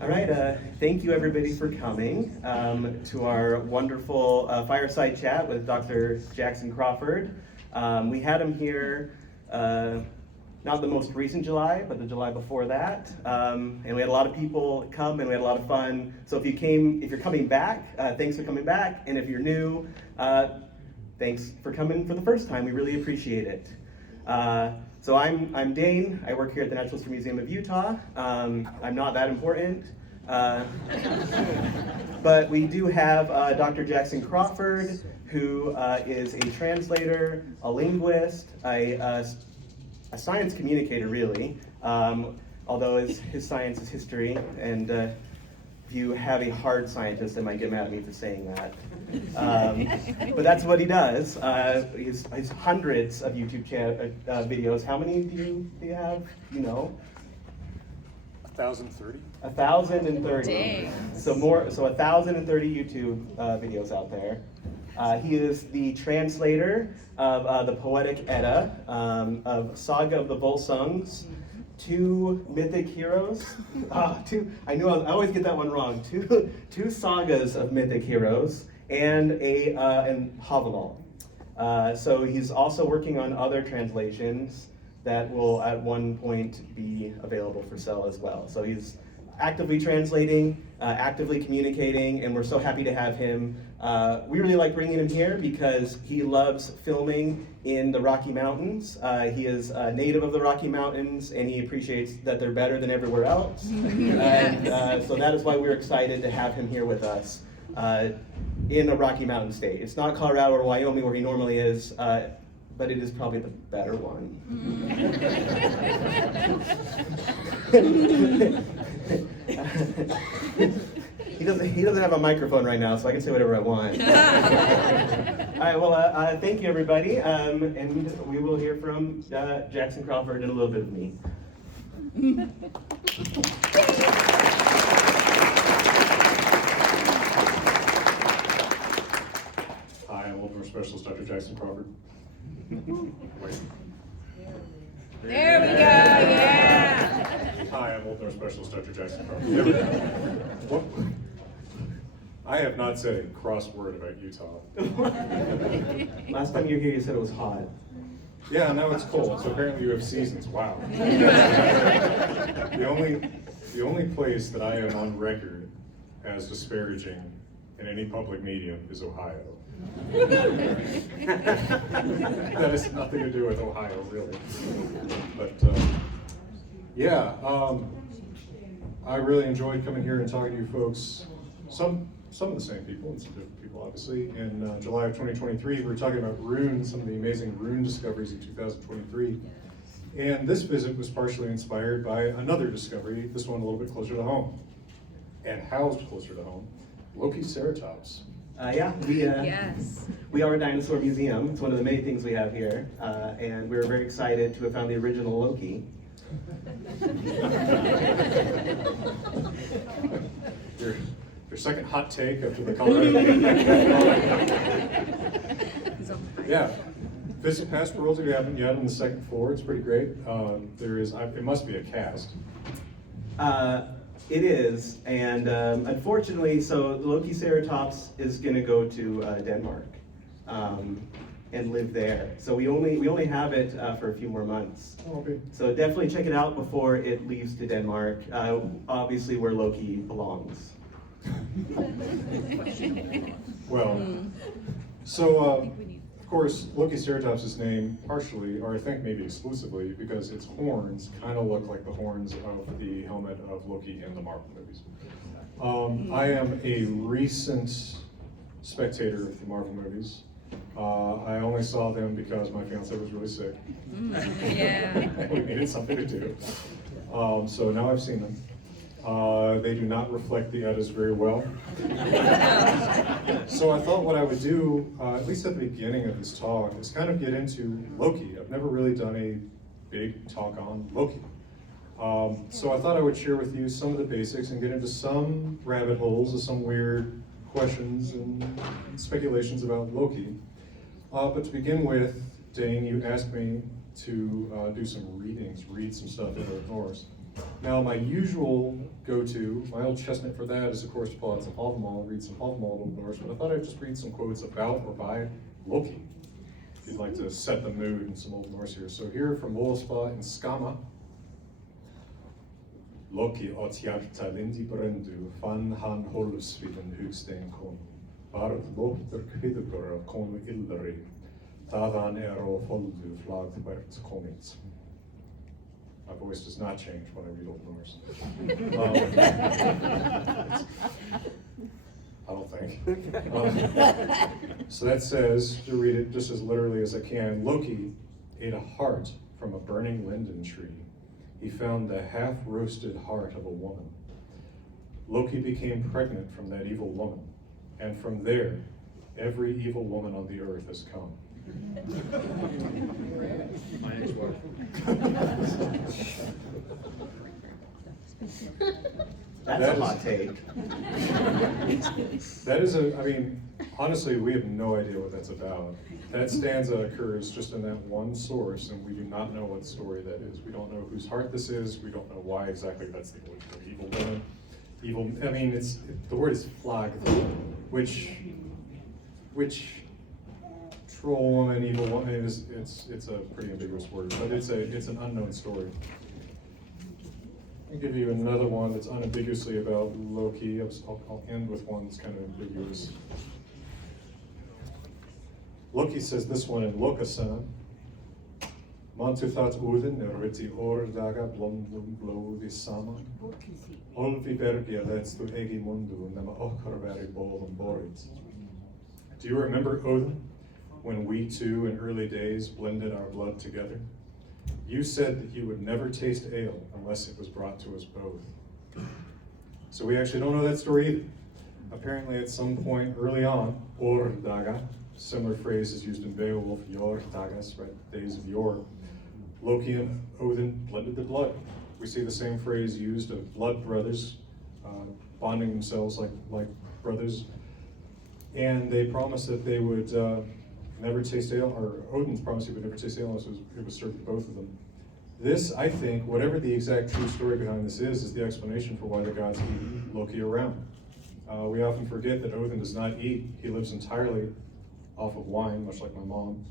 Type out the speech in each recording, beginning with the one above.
All right, thank you everybody for coming to our wonderful fireside chat with Dr. Jackson Crawford. We had him here not the most recent July, but the July before that. And we had a lot of people come and we had a lot of fun. So if you're coming back, thanks for coming back. And if you're new, thanks for coming for the first time. We really appreciate it. So I'm Dane. I work here at the Natural History Museum of Utah. I'm not that important. But we do have Dr. Jackson Crawford, who is a translator, a linguist, a science communicator, really, although his science is history, and if you have a hard scientist, they might get mad at me for saying that. But that's what he does. He has hundreds of YouTube videos. How many do you have? You know? 1,030. 1,030. Dang. So 1,030 YouTube videos out there. He is the translator of the poetic Edda, of Saga of the Volsungs, two mythic heroes. I always get that one wrong. Two sagas of mythic heroes, and Havalal. So he's also working on other translations that will at one point be available for sale as well. So he's actively translating, actively communicating, and we're so happy to have him. We really like bringing him here because he loves filming in the Rocky Mountains. He is a native of the Rocky Mountains, and he appreciates that they're better than everywhere else. And so that is why we're excited to have him here with us in a Rocky Mountain state. It's not Colorado or Wyoming where he normally is, but it is probably the better one. He doesn't have a microphone right now, so I can say whatever I want. All right, well, thank you everybody, and we will hear from Jackson Crawford and a little bit of me. Hi, I'm Old Norse Specialist Dr. Jackson Crawford. Wait. There we go, yeah. Hi, I'm Old Norse Specialist Dr. Jackson Crawford. There we go. What? I have not said a cross word about Utah. Last time you were here, you said it was hot. Yeah, now it's cold, so apparently you have seasons. Wow. The only place that I am on record as disparaging in any public medium is Ohio. That has nothing to do with Ohio, really. But I really enjoyed coming here and talking to you folks. Some of the same people and some different people, obviously. In July of 2023, we were talking about runes, some of the amazing rune discoveries in 2023. And this visit was partially inspired by another discovery, this one a little bit closer to home. And housed closer to home, Loki's ceratops. Yes. We are a dinosaur museum. It's one of the many things we have here, and we're very excited to have found the original Loki. Your second hot take after the color. Yeah, visit past worlds if you haven't yet on the second floor. It's pretty great. It must be a cast. It is, and unfortunately, so the Loki ceratops is going to go to Denmark and live there. So we only have it for a few more months. Okay. So definitely check it out before it leaves to Denmark. Obviously, where Loki belongs. Well, so of course, Loki's ceratops is named partially, or I think maybe exclusively, because its horns kind of look like the horns of the helmet of Loki in the Marvel movies. I am a recent spectator of the Marvel movies. I only saw them because my fiance was really sick. Yeah. We needed something to do. So now I've seen them. They do not reflect the eddas very well. So I thought what I would do, at least at the beginning of this talk, is kind of get into Loki. I've never really done a big talk on Loki. So I thought I would share with you some of the basics and get into some rabbit holes of some weird questions and speculations about Loki. But to begin with, Dane, you asked me to do some readings, read some stuff in the Norse. Now, my usual go-to, my old chestnut for that is, of course, to pull out some Havamal, read some Havamal Old Norse, but I thought I'd just read some quotes about or by Loki, if you'd like to set the mood in some Old Norse here. So here from Völuspá in Skama, Loki åtjarta lindi brendu, fann han holvsviden hugstein kon, barð lóttur kviðugur af konu illri, þaðan og foldu flagðvært komið. My voice does not change when I read Old Norse. I don't think. So that says, to read it just as literally as I can, Loki ate a heart from a burning linden tree. He found the half-roasted heart of a woman. Loki became pregnant from that evil woman, and from there, every evil woman on the earth has come. My ex-wife. That's a hot take. That is I mean, honestly, we have no idea what that's about. That stanza occurs just in that one source, and we do not know what story that is. We don't know whose heart this is. We don't know why exactly that's the evil woman. I mean, the word is flag, which troll woman, evil woman, it's a pretty ambiguous word, but it's an unknown story. I'll give you another one that's unambiguously about Loki. I'll end with one that's kind of ambiguous. Loki says this one in Lokasana. Mantuthat Odin riti ordaga blondum blóði saman. Olvi bergja letstu egi mundu nema okkar veri bólum borit. Do you remember Odin, when we two in early days blended our blood together? You said that you would never taste ale unless it was brought to us both. So we actually don't know that story either. Apparently at some point early on, ordaga, similar phrase is used in Beowulf, yor dagas, right, days of yore. Loki and Odin blended their blood. We see the same phrase used of blood brothers, bonding themselves like brothers. And they promised that they would never taste ale, or Odin's promised he would never taste ale unless it was served to both of them. This, I think, whatever the exact true story behind this is the explanation for why the gods keep Loki around. We often forget that Odin does not eat. He lives entirely off of wine, much like my mom.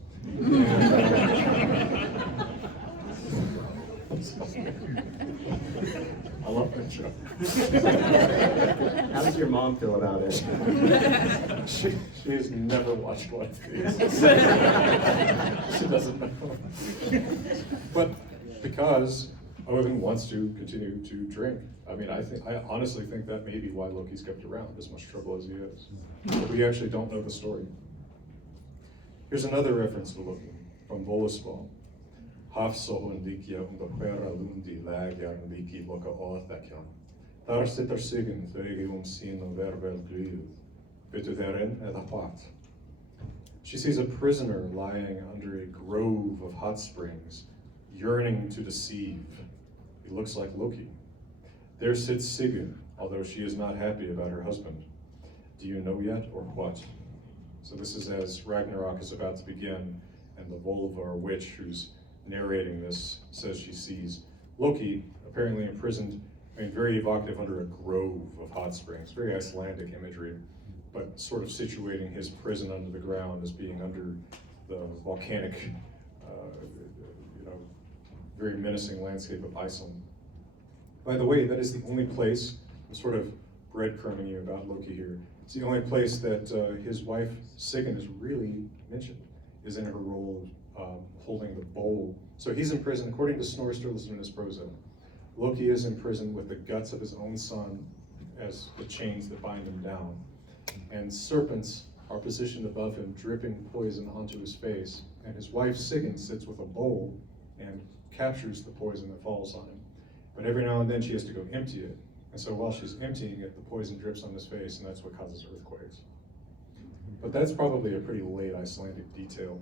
I love that show. How does your mom feel about it? She has never watched one of these. She doesn't know. But because Odin wants to continue to drink, I mean, I honestly think that may be why Loki's kept around, as much trouble as he is. But we actually don't know the story. Here's another reference to Loki from Völuspá. Hafsohun vikja hverra lundi lægjar viki loka åþekjan. Þar sitter sigin þau sín og vervel glíð. Byttu þeir inn eða what? She sees a prisoner lying under a grove of hot springs, yearning to deceive. He looks like Loki. There sits Sigyn, although she is not happy about her husband. Do you know yet, or what? So this is as Ragnarok is about to begin, and the Volva, or witch who's narrating this, says she sees Loki apparently imprisoned, I mean, very evocative, under a grove of hot springs, very Icelandic imagery, but sort of situating his prison under the ground as being under the volcanic, very menacing landscape of Iceland. By the way, that is the only place, I'm sort of breadcrumbing you about Loki here, it's the only place that his wife Sigyn is really mentioned, is in her role of holding the bowl. So he's in prison, according to Snorri Sturluson in his prosa. Loki is in prison with the guts of his own son as the chains that bind him down. And serpents are positioned above him, dripping poison onto his face. And his wife Sigyn sits with a bowl and captures the poison that falls on him. But every now and then she has to go empty it. And so while she's emptying it, the poison drips on his face, and that's what causes earthquakes. But that's probably a pretty late Icelandic detail,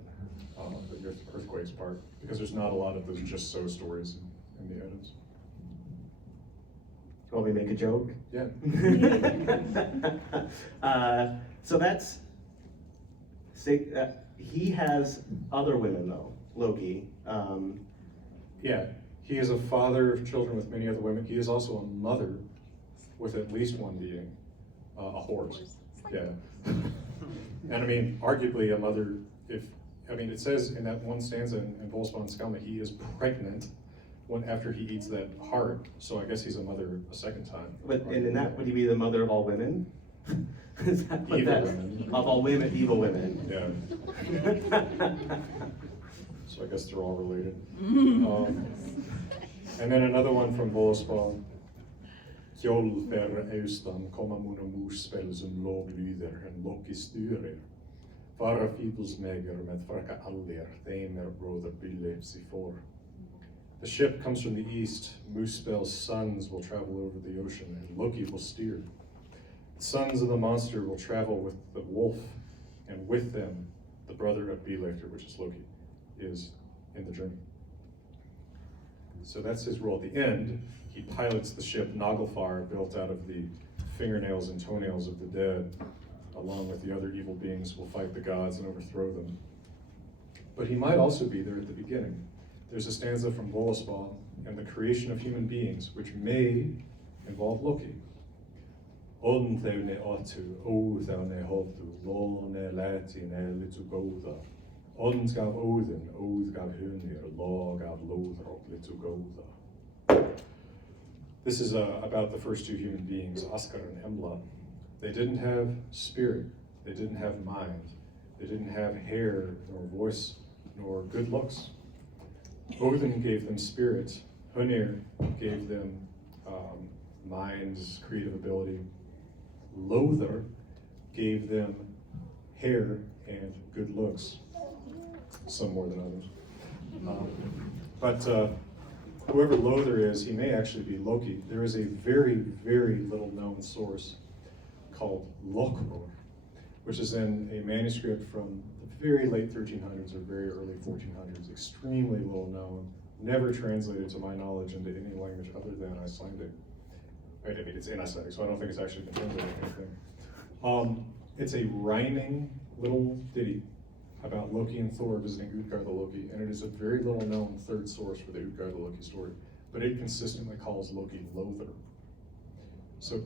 the earthquakes part, because there's not a lot of those just so stories in the eddas. Want me to make a joke? Yeah. So that's, he has other women though, Loki. Yeah, He is a father of children with many other women. He is also a mother with at least one being, a horse. Yeah. And I mean, arguably a mother, it says in that one stanza in Volspan's Skama, he is pregnant after he eats that heart. So I guess he's a mother a second time. But and in that, would he be the mother of all women? Is that what Evil that, women. of all women, evil women? Yeah. So I guess they're all related. And then another one from Volspan. Kjol per austan komma mona morspel som låg lyder en Loki styrer. Fara fibelsmäger med fraka alder, thamer brother byllips I for. The ship comes from the east, Muspel's sons will travel over the ocean, and Loki will steer. The sons of the monster will travel with the wolf, and with them, the brother of Bylifter, which is Loki, is in the journey. So that's his role. At the end, he pilots the ship Naglfar, built out of the fingernails and toenails of the dead, along with the other evil beings, will fight the gods and overthrow them. But he might also be there at the beginning. There's a stanza from Völuspá and the creation of human beings, which may involve Loki. Odin thou ne otu, o thou ne holdu, lo ne lati ne litu goda. Odin gav Odin, Od gav Hunir, lo gav Lothar litu goda. This is about the first two human beings, Askar and Hemla. They didn't have spirit, they didn't have mind, they didn't have hair, nor voice, nor good looks. Odin gave them spirit, Hunir gave them mind, creative ability. Lothar gave them hair and good looks, some more than others. But whoever Lothar is, he may actually be Loki. There is a very, very little known source called Lokror, which is in a manuscript from the very late 1300s or very early 1400s, extremely little known, never translated to my knowledge into any language other than Icelandic. I mean, it's in Icelandic, so I don't think it's actually been translated or anything. It's a rhyming little ditty about Loki and Thor visiting Utgard-Loki, and it is a very little known third source for the Utgard-Loki story, but it consistently calls Loki Lothar. So,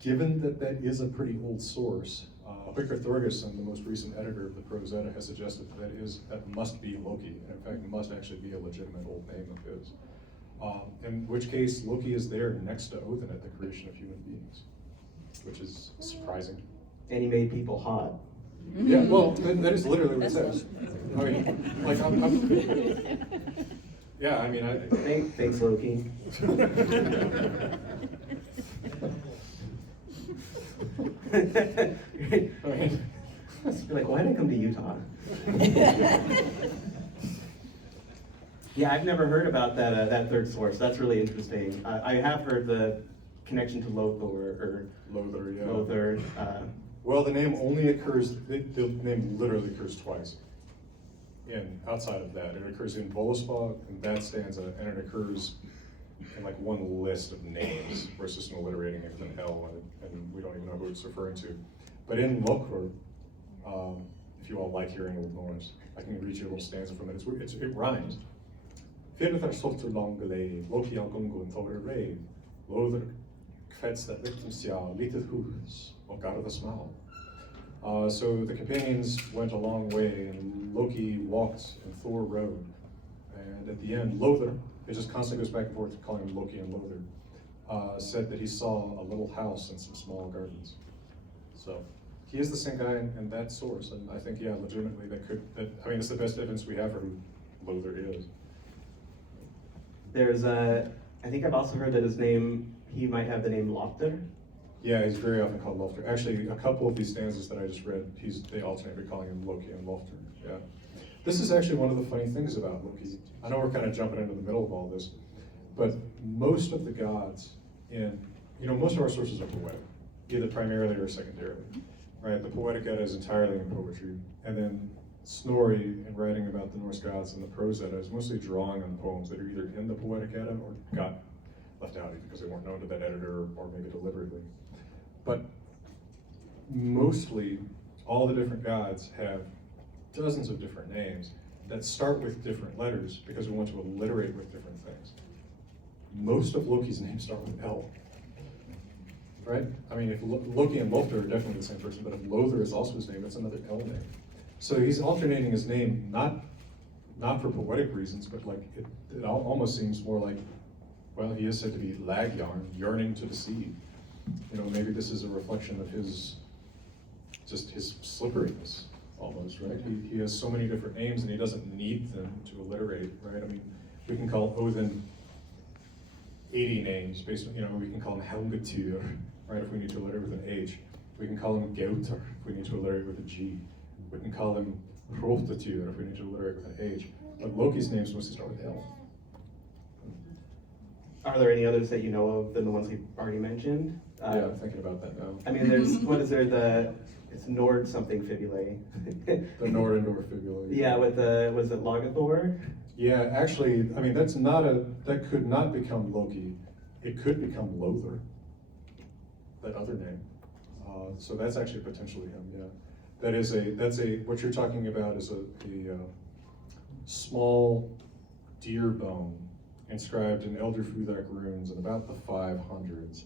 given that that is a pretty old source, Viktor Thorgesson, the most recent editor of the Prose Edda, has suggested that must be Loki, and in fact must actually be a legitimate old name of his. In which case, Loki is there next to Odin at the creation of human beings, which is surprising. And he made people hot. Yeah, well, that is literally what it says. I mean, like, yeah, I mean, Thanks, Loki. You're like, why did I come to Utah? Yeah, I've never heard about that third source. That's really interesting. I have heard the connection to Lothar. Lothar, yeah. Lothar. Well, the name only occurs, the name literally occurs twice. Outside of that, it occurs in Völuspá, in that stanza, and it occurs in like one list of names, where it's just an alliterating name with an L, and we don't even know who it's referring to. But in Lokror, if you all like hearing Old Norse, I can read you a little stanza from it. It rhymes. Fyrirþar soltur langalei, Loki al gungu and Thor rave, Lothar kvetts that victim sjá, lítið hús, og garða smá. So the companions went a long way, and Loki walked and Thor rode. And at the end, Lothar, it just constantly goes back and forth calling him Loki and Lothar, said that he saw a little house and some small gardens. So he is the same guy in that source, and I think, yeah, legitimately it's the best evidence we have for who Lothar is. There's I think I've also heard that he might have the name Lofter. Yeah, he's very often called Lofter. Actually, a couple of these stanzas that I just read, they alternate by calling him Loki and Lofter. Yeah. This is actually one of the funny things about Loki. I know we're kind of jumping into the middle of all this, but most of the gods most of our sources are poetic, either primarily or secondarily, right? The Poetic Edda is entirely in poetry, and then Snorri, in writing about the Norse gods in the Prose Edda, is mostly drawing on poems that are either in the Poetic Edda or got left out because they weren't known to that editor or maybe deliberately. But mostly, all the different gods have dozens of different names that start with different letters because we want to alliterate with different things. Most of Loki's names start with L, right? I mean, if Loki and Lothar are definitely the same person, but if Lothar is also his name, that's another L name. So he's alternating his name, not for poetic reasons, but like it almost seems more like, well, he is said to be lagyarn, yearning to deceive. You know, maybe this is a reflection of his slipperiness, almost, right? He has so many different names and he doesn't need them to alliterate, right? I mean, we can call Odin 80 names based on, you know, we can call him Helgetyr, right, if we need to alliterate with an H. We can call him Gautar if we need to alliterate with a G. We can call him Hrothtyr if we need to alliterate with an H. But Loki's names mostly start with L. Are there any others that you know of than the ones we've already mentioned? Yeah, I'm thinking about that now. I mean, there's, what is there, it's Nord something fibulae. The Nord-Endor fibula. Yeah, with was it Logathor? Yeah, actually, I mean, that could not become Loki. It could become Lothar, that other name. So that's actually potentially him, yeah. What you're talking about is a small deer bone inscribed in Elder Futhark runes in about the 500s.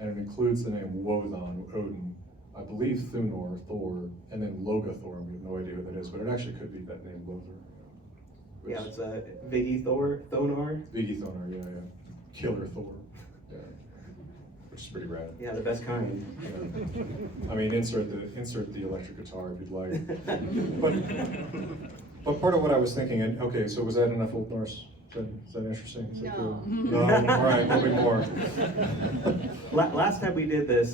And it includes the name Wodan, Odin, I believe Thunor, Thor, and then Logathor. We have no idea who that is, but it actually could be that name Lothar. Yeah, it's Vigithor, Thonor. Vigithor, yeah. Killer Thor, yeah. Which is pretty rad. Yeah, the best kind. Yeah. I mean, insert the electric guitar if you'd like. But part of what I was thinking, and okay, so was that enough Old Norse? Is that interesting? Is that No. cool? No, all right, there'll be more. Last time we did this,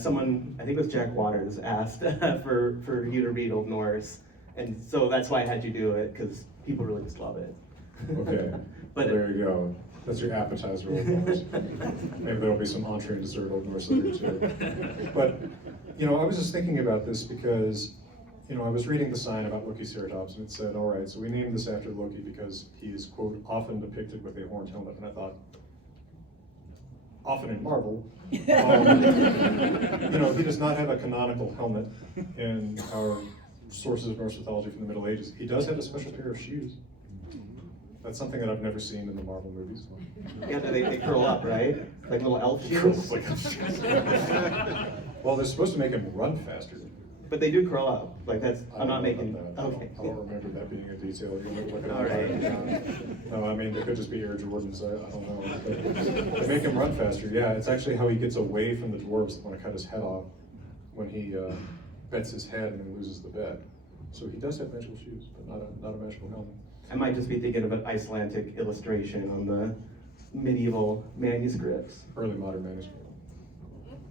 someone, I think it was Jack Waters, asked for you to read Old Norse. And so that's why I had you do it, because people really just love it. Okay, But there you go. That's your appetizer, Old Norse. Maybe there'll be some entree and dessert Old Norse later too. But, you know, I was just thinking about this because, you know, I was reading the sign about Loki Ceratops and it said, all right, so we named this after Loki because he is, quote, often depicted with a horned helmet. And I thought, often in Marvel, you know, he does not have a canonical helmet in our sources of Norse mythology from the Middle Ages. He does have a special pair of shoes. That's something that I've never seen in the Marvel movies. yeah, they curl up, right? Like little elf shoes. Well, they're supposed to make him run faster. But they do curl up. Like that's, I'm not I don't making, know about that. okay. I don't remember that being a detail. You look at All right. No, I mean, they could just be Air Jordans, I don't know. But they make him run faster, yeah. It's actually how he gets away from the dwarves that want to cut his head off when he bets his head and then loses the bet. So he does have magical shoes, but not a magical helmet. I might just be thinking of an Icelandic illustration on the medieval manuscripts. Early modern manuscript.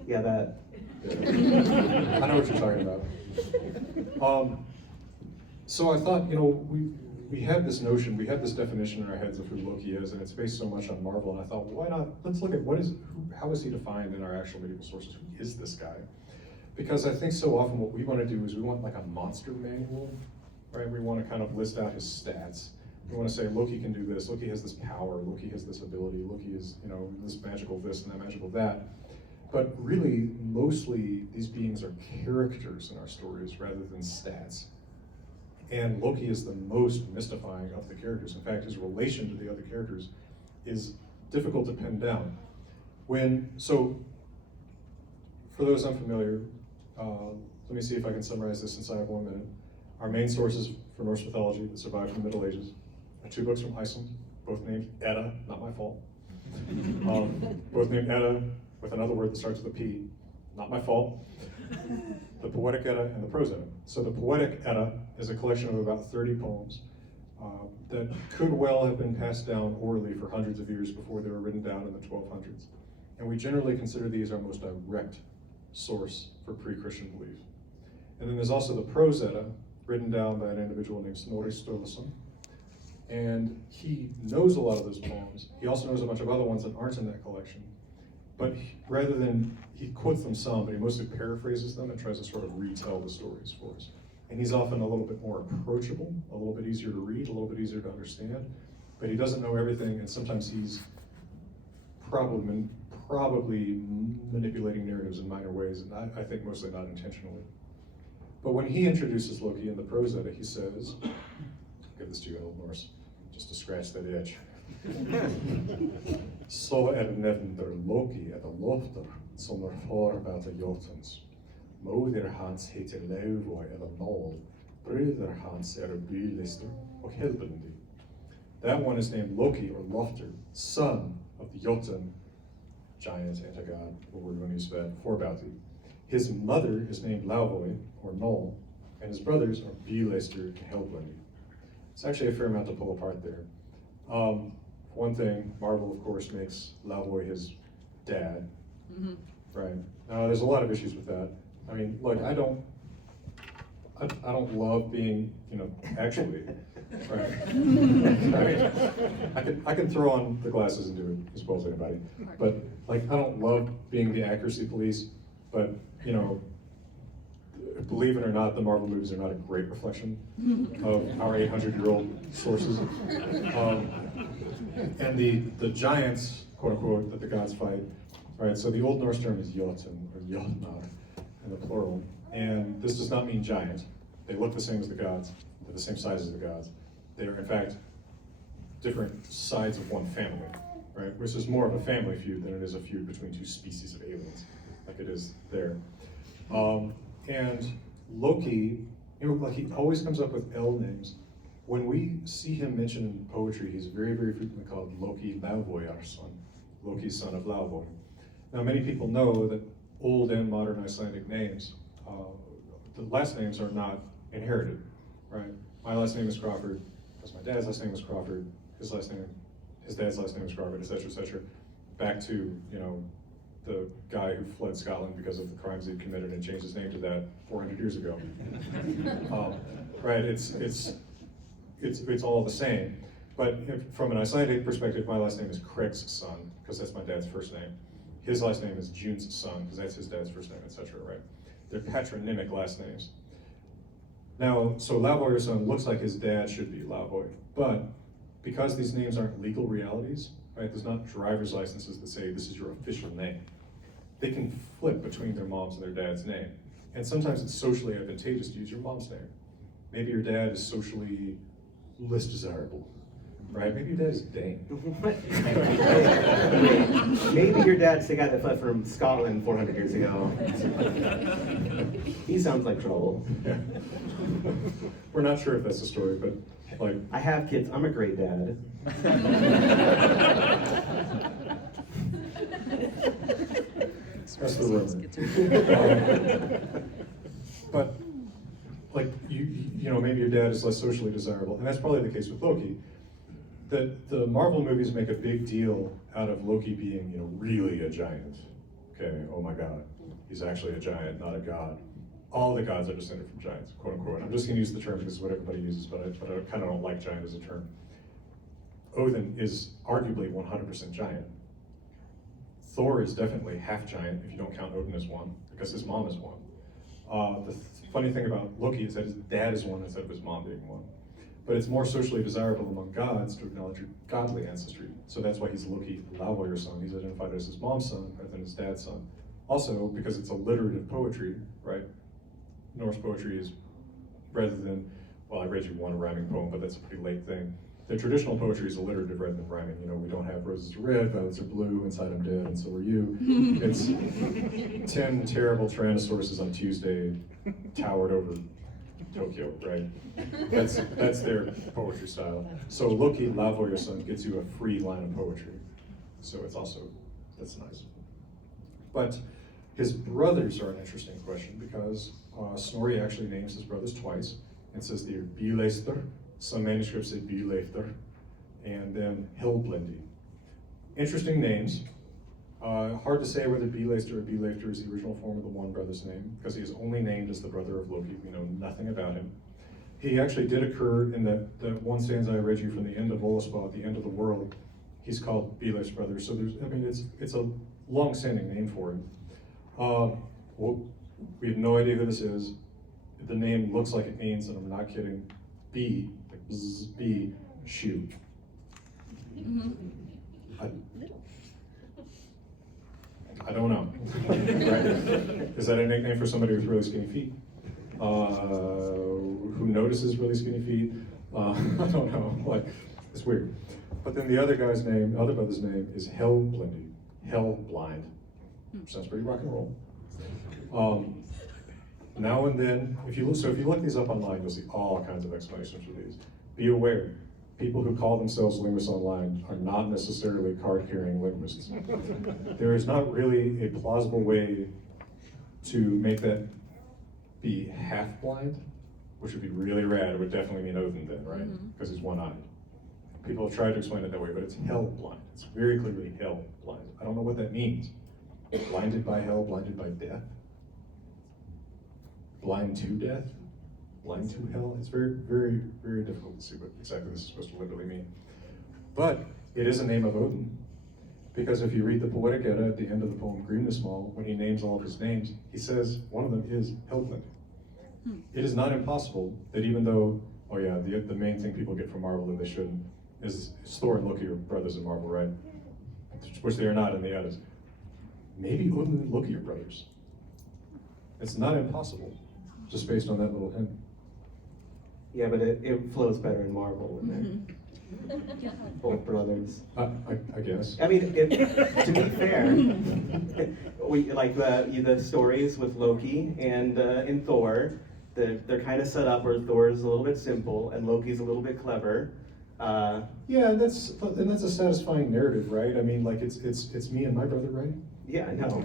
Yeah, that. Yeah. I know what you're talking about. So I thought, you know, we have this notion, we have this definition in our heads of who Loki is, and it's based so much on Marvel, and I thought, well, why not, let's look at how is he defined in our actual medieval sources? Who is this guy? Because I think so often what we want to do is we want like a monster manual, right? We want to kind of list out his stats. We want to say, Loki can do this, Loki has this power, Loki has this ability, Loki is, you know, this magical this and that magical that. But really, mostly, these beings are characters in our stories rather than stats. And Loki is the most mystifying of the characters. In fact, his relation to the other characters is difficult to pin down. So, for those unfamiliar, let me see if I can summarize this since I have 1 minute. Our main sources for Norse mythology that survived from the Middle Ages are 2 books from Iceland, both named Edda, not my fault. Both named Edda, with another word that starts with a P, not my fault. The Poetic Edda and the Prose Edda. So the Poetic Edda is a collection of about 30 poems that could well have been passed down orally for hundreds of years before they were written down in the 1200s. And we generally consider these our most direct source for pre-Christian belief. And then there's also the Prose Edda, written down by an individual named Snorri Sturluson. And he knows a lot of those poems. He also knows a bunch of other ones that aren't in that collection. But rather than, he quotes them some, but he mostly paraphrases them and tries to sort of retell the stories for us. And he's often a little bit more approachable, a little bit easier to read, a little bit easier to understand, but he doesn't know everything, and sometimes he's probably manipulating narratives in minor ways, and I think mostly not intentionally. But when he introduces Loki in the Prose Edda, he says, give this to you in Old Norse, just to scratch that itch. Så nevnder Loki lofter som far Jotuns. Moder hans heter Laufey Noll. Brother hans bylister och Helbindi. That one is named Loki or Lofter, son of the Jotun, giant anti-god, what we're going to use for that, Forbauti. His mother is named Laufey or Noll, and his brothers are Bylister and Helbindi. It's actually a fair amount to pull apart there. One thing, Marvel of course makes Laufey his dad, right? Now there's a lot of issues with that. I mean, look, I don't love being, actually, right? I mean, I can throw on the glasses and do it as well as anybody, but like, I don't love being the accuracy police, but believe it or not, the Marvel movies are not a great reflection of our 800-year-old sources. And the giants, quote unquote, that the gods fight, right? So the Old Norse term is Jotun or Jotnar in the plural. And this does not mean giant. They look the same as the gods. They're the same size as the gods. They are, in fact, different sides of one family, right? Which is more of a family feud than it is a feud between two species of aliens, like it is there. And Loki, like he always comes up with L names. When we see him mentioned in poetry, he's very, very frequently called Loki Laufeyarson, Loki, son of Laufey. Now, many people know that old and modern Icelandic names, the last names are not inherited, right? My last name is Crawford, because my dad's last name was Crawford, his dad's last name was Crawford, et cetera, back to, the guy who fled Scotland because of the crimes he'd committed and changed his name to that 400 years ago. Right, it's all the same. But from an Icelandic perspective, my last name is Craig's son, because that's my dad's first name. His last name is June's son, because that's his dad's first name, et cetera, right? They're patronymic last names. Now, so Laufeyarson looks like his dad should be Laufey, but because these names aren't legal realities, right? There's not driver's licenses that say this is your official name. They can flip between their mom's and their dad's name. And sometimes it's socially advantageous to use your mom's name. Maybe your dad is socially less desirable, right? Maybe your dad is Dane. Maybe your dad's the guy that fled from Scotland 400 years ago. He sounds like trouble. Yeah. We're not sure if that's the story, but like... I have kids, I'm a great dad. That's the rumor. But like maybe your dad is less socially desirable, and that's probably the case with Loki. That the Marvel movies make a big deal out of Loki being, really a giant. Okay, oh my God, he's actually a giant, not a god. All the gods are descended from giants, quote unquote. I'm just going to use the term because it's what everybody uses, but I kind of don't like giant as a term. Odin is arguably 100% giant. Thor is definitely half giant if you don't count Odin as one, because his mom is one. The funny thing about Loki is that his dad is one instead of his mom being one. But it's more socially desirable among gods to acknowledge your godly ancestry. So that's why he's Loki Laufeyarson. He's identified as his mom's son rather than his dad's son. Also, because it's alliterative poetry, right? Norse poetry is, rather than, well, I read you one rhyming poem, but that's a pretty late thing. The traditional poetry is alliterative rather than rhyming. We don't have roses are red, violets are blue, inside I'm dead, and so are you. It's 10 terrible Tyrannosauruses on Tuesday towered over Tokyo, right? That's their poetry style. So Loki Laufeyarson gets you a free line of poetry. So it's also, that's nice. But his brothers are an interesting question because Snorri actually names his brothers twice and says they're Bylister. Some manuscripts say Byleifter, and then Helblindi. Interesting names. Hard to say whether Byleifter or Byleifter is the original form of the one brother's name, because he is only named as the brother of Loki. We know nothing about him. He actually did occur in that one stanza I read you from the end of Voluspa, the end of the world. He's called Byleif's brother, so it's a long-standing name for him. Well, we have no idea who this is. The name looks like it means, and I'm not kidding, bee, like bzz, bee, shoe. I don't know. Right? Is that a nickname for somebody with really skinny feet? Who notices really skinny feet? I don't know, like, it's weird. But then the other brother's name is Hellblindi, Hellblind. Sounds pretty rock and roll. Now and then, if you look these up online, you'll see all kinds of explanations for these. Be aware, people who call themselves linguists online are not necessarily card-carrying linguists. There is not really a plausible way to make that be half-blind, which would be really rad. It would definitely mean Odin then, right? Because he's one-eyed. People have tried to explain it that way, but it's hell-blind. It's very clearly hell-blind. I don't know what that means. Blinded by hell, blinded by death? Blind to death? Blind to hell? It's very, very, very difficult to see what exactly this is supposed to literally mean. But it is a name of Odin, because if you read the Poetic Edda at the end of the poem Grimnismal, when he names all of his names, he says one of them is Hellblind. It is not impossible that even though, oh yeah, the main thing people get from Marvel that they shouldn't is Thor and Loki are brothers in Marvel, right? Which they are not in the Eddas. Maybe Odin and Loki are brothers. It's not impossible, just based on that little hint. Yeah, but it flows better in Marvel, wouldn't it? Both brothers. I guess. I mean, to be fair, we like the stories with Loki and in Thor. They're kind of set up where Thor is a little bit simple and Loki's a little bit clever. Yeah, and that's a satisfying narrative, right? I mean, like it's me and my brother, right? Yeah, I know.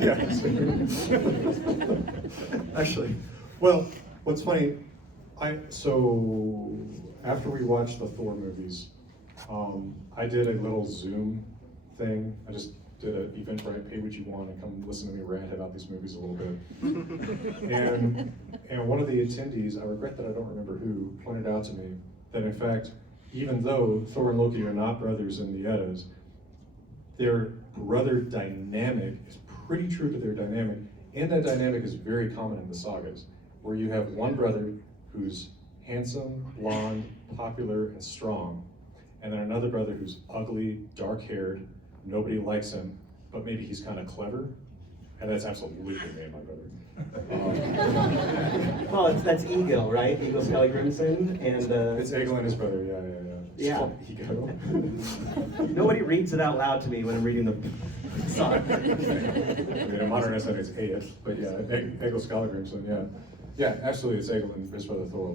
Yeah. Actually, well, what's funny, so after we watched the Thor movies, I did a little Zoom thing. I just did an Eventbrite, pay what you want, and come listen to me rant about these movies a little bit. And one of the attendees, I regret that I don't remember who, pointed out to me that in fact, even though Thor and Loki are not brothers in the Eddas, their brother dynamic is pretty true to their dynamic, and that dynamic is very common in the sagas, where you have one brother who's handsome, blonde, popular, and strong, and then another brother who's ugly, dark-haired, nobody likes him, but maybe he's kind of clever, and that's absolutely me and my brother. Well, that's Egil, right? Egil Skallagrimsson, and It's Egil and his brother, yeah. Yeah. Ego. Nobody reads it out loud to me when I'm reading the song. I mean, in modern Iceland it's Eid, but yeah, Egil Skallagrimsson, yeah. Yeah, absolutely, it's Egil and his brother Thor,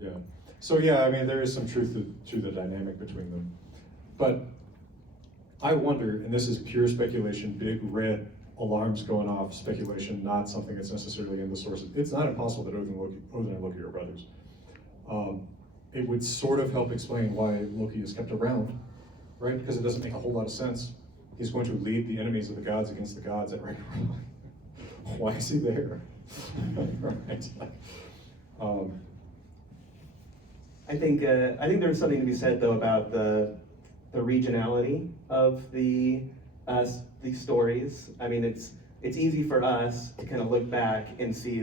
yeah. So yeah, I mean, there is some truth to the dynamic between them. But I wonder, and this is pure speculation, big red alarms going off, speculation, not something that's necessarily in the sources. It's not impossible that Odin and Loki are brothers. It would sort of help explain why Loki is kept around, right? Because it doesn't make a whole lot of sense. He's going to lead the enemies of the gods against the gods at Ragnarok. Why is he there? Right. I think there's something to be said though about the regionality of these stories. I mean, it's easy for us to kind of look back and see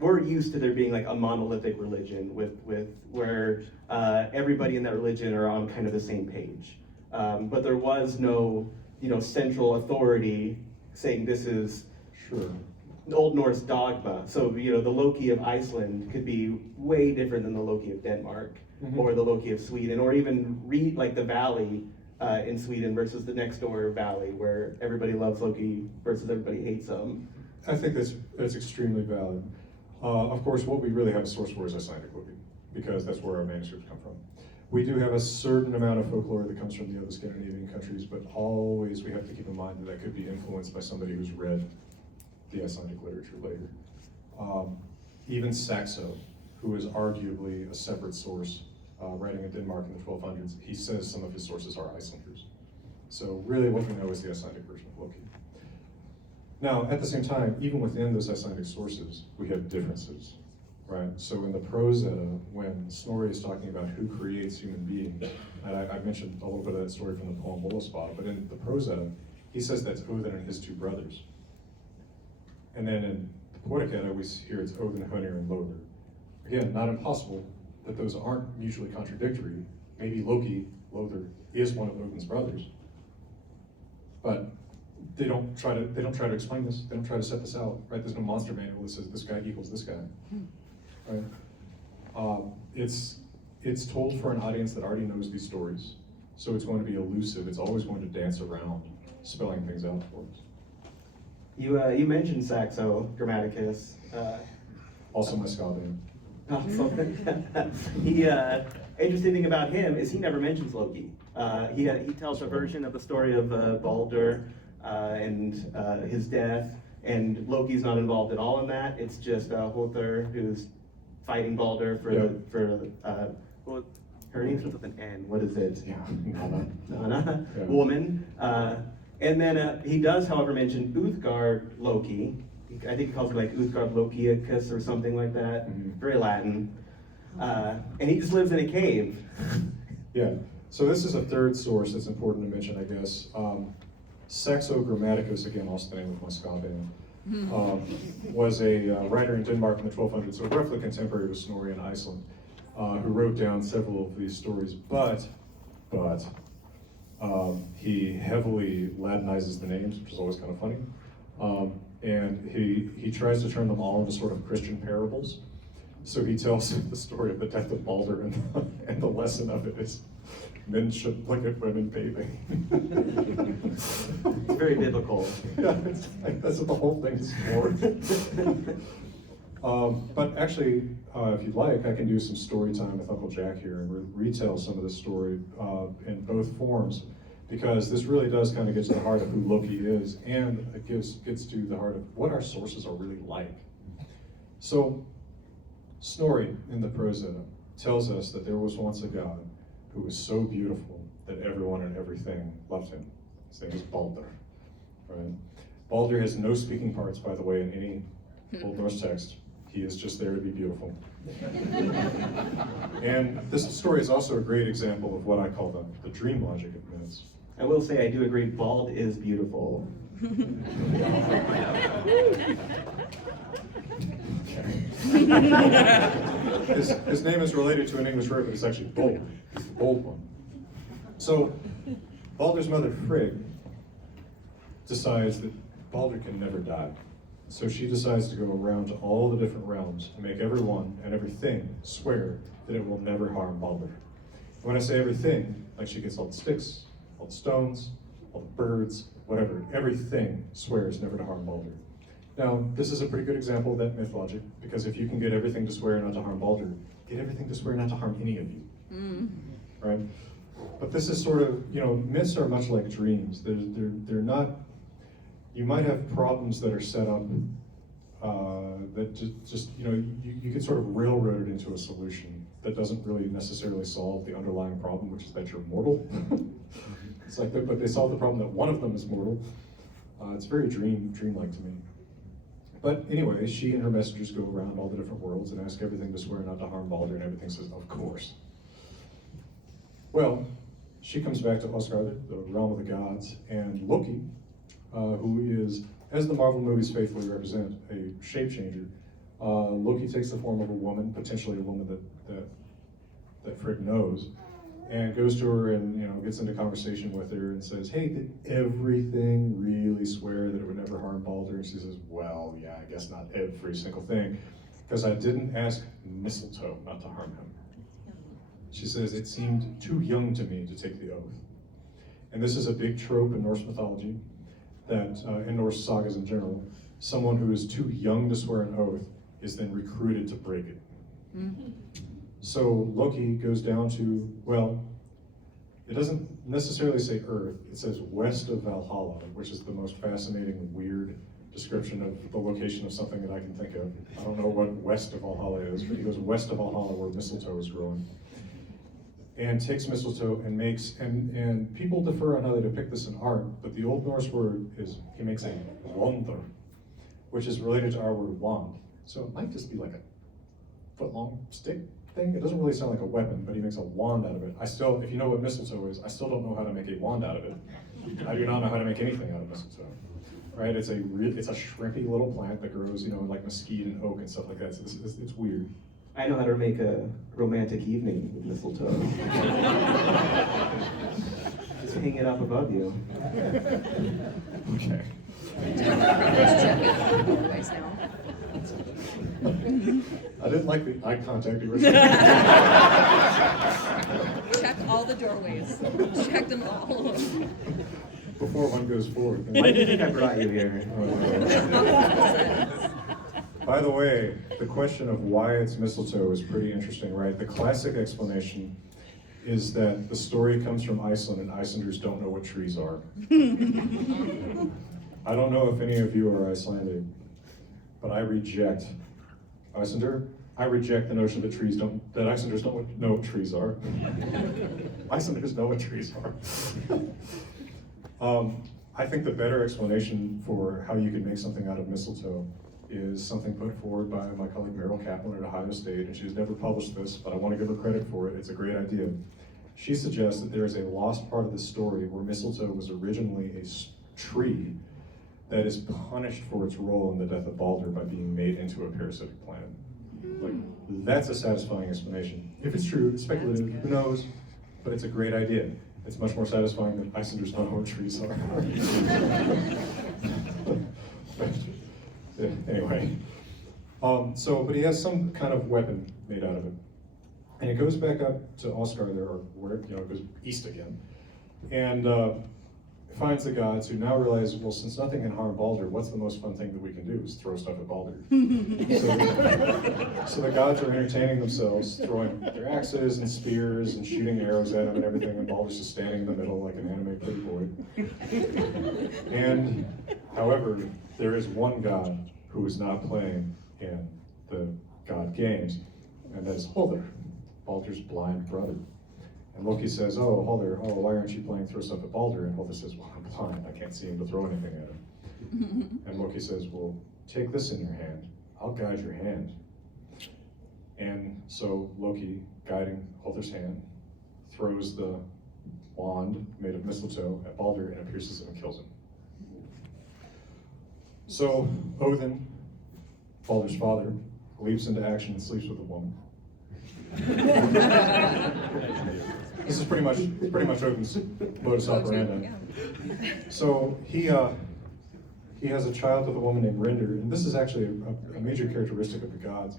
we're used to there being like a monolithic religion with where everybody in that religion are on kind of the same page. But there was no, central authority saying this is Old Norse dogma. So, the Loki of Iceland could be way different than the Loki of Denmark, or the Loki of Sweden, or even read like the valley in Sweden versus the next door valley where everybody loves Loki versus everybody hates him. I think that's extremely valid. Of course, what we really have a source for is Icelandic Loki, because that's where our manuscripts come from. We do have a certain amount of folklore that comes from the other Scandinavian countries, but always we have to keep in mind that could be influenced by somebody who's read the Icelandic literature later. Even Saxo, who is arguably a separate source, writing in Denmark in the 1200s, he says some of his sources are Icelanders. So really what we know is the Icelandic version of Loki. Now, at the same time, even within those Icelandic sources, we have differences, right? So in the Prose Edda, when Snorri is talking about who creates human beings, and I mentioned a little bit of that story from the poem Völuspá, but in the Prose Edda, he says that's Odin and his two brothers. And then in the Poetic Edda, we hear it's Odin, Honir, and Loder. Again, not impossible that those aren't mutually contradictory. Maybe Loki, Loder, is one of Odin's brothers. But they don't try to explain this. They don't try to set this out, right? There's no monster manual that says this guy equals this guy, right? It's told for an audience that already knows these stories, so it's going to be elusive. It's always going to dance around, spelling things out for us. You mentioned Saxo Grammaticus. Also my ska band. Interesting thing about him is he never mentions Loki. He tells a version of the story of Balder and his death, and Loki's not involved at all in that. It's just Hother who's fighting Balder well, her name's with an N. What is it? Yeah, Nana. Yeah. Woman. And then he does, however, mention Utgard-Loki. I think he calls it like Utgard-Lokiacus or something like that. Mm-hmm. Very Latin. And he just lives in a cave. Yeah, so this is a third source that's important to mention, I guess. Saxo Grammaticus, again, also the name of my ska band, was a writer in Denmark in the 1200s, so roughly contemporary with Snorri in Iceland, who wrote down several of these stories, but he heavily Latinizes the names, which is always kind of funny. And he tries to turn them all into sort of Christian parables. So he tells the story of the death of Balder, and the lesson of it is men should look at women bathing. It's very biblical. Yeah, it's like, that's what the whole thing is for. But actually, if you'd like, I can do some story time with Uncle Jack here and retell some of this story in both forms, because this really does kind of get to the heart of who Loki is, and it gets to the heart of what our sources are really like. So, Snorri in the Prose Edda tells us that there was once a god who was so beautiful that everyone and everything loved him. His name is Balder. Right? Balder has no speaking parts, by the way, in any Old Norse text. He is just there to be beautiful. And this story is also a great example of what I call the dream logic of myths. I will say I do agree, bald is beautiful. His name is related to an English word, but it's actually bold. He's the bold one. So, Balder's mother, Frigg, decides that Balder can never die. So she decides to go around to all the different realms and make everyone and everything swear that it will never harm Balder. And when I say everything, like she gets all the sticks, all the stones, all the birds, whatever, everything swears never to harm Balder. Now, this is a pretty good example of that myth logic, because if you can get everything to swear not to harm Balder, get everything to swear not to harm any of you, right? But this is sort of, myths are much like dreams. They're not, you might have problems that are set up that just you get sort of railroaded into a solution that doesn't really necessarily solve the underlying problem, which is that you're mortal. It's like, but they solve the problem that one of them is mortal. It's very dreamlike to me. But anyway, she and her messengers go around all the different worlds and ask everything to swear not to harm Balder, and everything says, of course. Well, she comes back to Asgard, the realm of the gods, and Loki, who is, as the Marvel movies faithfully represent, a shape-changer. Loki takes the form of a woman, potentially a woman that Frigg knows, and goes to her and gets into conversation with her and says, hey, did everything really swear that it would never harm Balder? And she says, well, yeah, I guess not every single thing, because I didn't ask mistletoe not to harm him. She says, it seemed too young to me to take the oath. And this is a big trope in Norse mythology, that in Norse sagas in general, someone who is too young to swear an oath is then recruited to break it. Mm-hmm. So Loki goes down to, well, it doesn't necessarily say Earth, it says west of Valhalla, which is the most fascinating, weird description of the location of something that I can think of. I don't know what west of Valhalla is, but he goes west of Valhalla where mistletoe is growing. And takes mistletoe and makes, and people differ on how they depict this in art, but the Old Norse word is, he makes a wandr, which is related to our word wand. So it might just be like a foot-long stick thing. It doesn't really sound like a weapon, but he makes a wand out of it. I still, if you know what mistletoe is, I still don't know how to make a wand out of it. I do not know how to make anything out of mistletoe. Right? It's a shrimpy little plant that grows, like mesquite and oak and stuff like that. So it's weird. I know how to make a romantic evening with mistletoe. Just hang it up above you. Okay. I didn't like the eye contact you were saying. Check all the doorways. Check them all. Before one goes forward. Why do you think I brought you here? By the way, the question of why it's mistletoe is pretty interesting, right? The classic explanation is that the story comes from Iceland and Icelanders don't know what trees are. I don't know if any of you are Icelandic, but I reject Icelander. I reject the notion that Icelanders don't know what trees are. Icelanders know what trees are. I think the better explanation for how you can make something out of mistletoe is something put forward by my colleague Meryl Kaplan at Ohio State, and she's never published this, but I want to give her credit for it. It's a great idea. She suggests that there is a lost part of the story where mistletoe was originally a tree that is punished for its role in the death of Balder by being made into a parasitic plant. Like, that's a satisfying explanation. If it's true, it's speculative, who knows, but it's a great idea. It's much more satisfying than Icelanders don't know what trees are. Anyway, but he has some kind of weapon made out of it. And it goes back up to Oscar there, or where, it goes east again, and finds the gods who now realize, well, since nothing can harm Balder, what's the most fun thing that we can do is throw stuff at Balder. So the gods are entertaining themselves, throwing their axes and spears and shooting arrows at him and everything, and Balder's just standing in the middle like an anime pretty boy. And, however, there is one god who is not playing in the god games, and that is Balder, Balder's blind brother. And Loki says, oh, Balder, why aren't you playing throw stuff at Balder? And Balder says, well, I'm blind, I can't see him to throw anything at him. And Loki says, well, take this in your hand, I'll guide your hand. And so Loki, guiding Balder's hand, throws the wand made of mistletoe at Balder and it pierces him and kills him. So Odin, Balder's father, leaps into action and sleeps with a woman. This is pretty much Odin's modus operandi. So he has a child with a woman named Rindr, and this is actually a major characteristic of the gods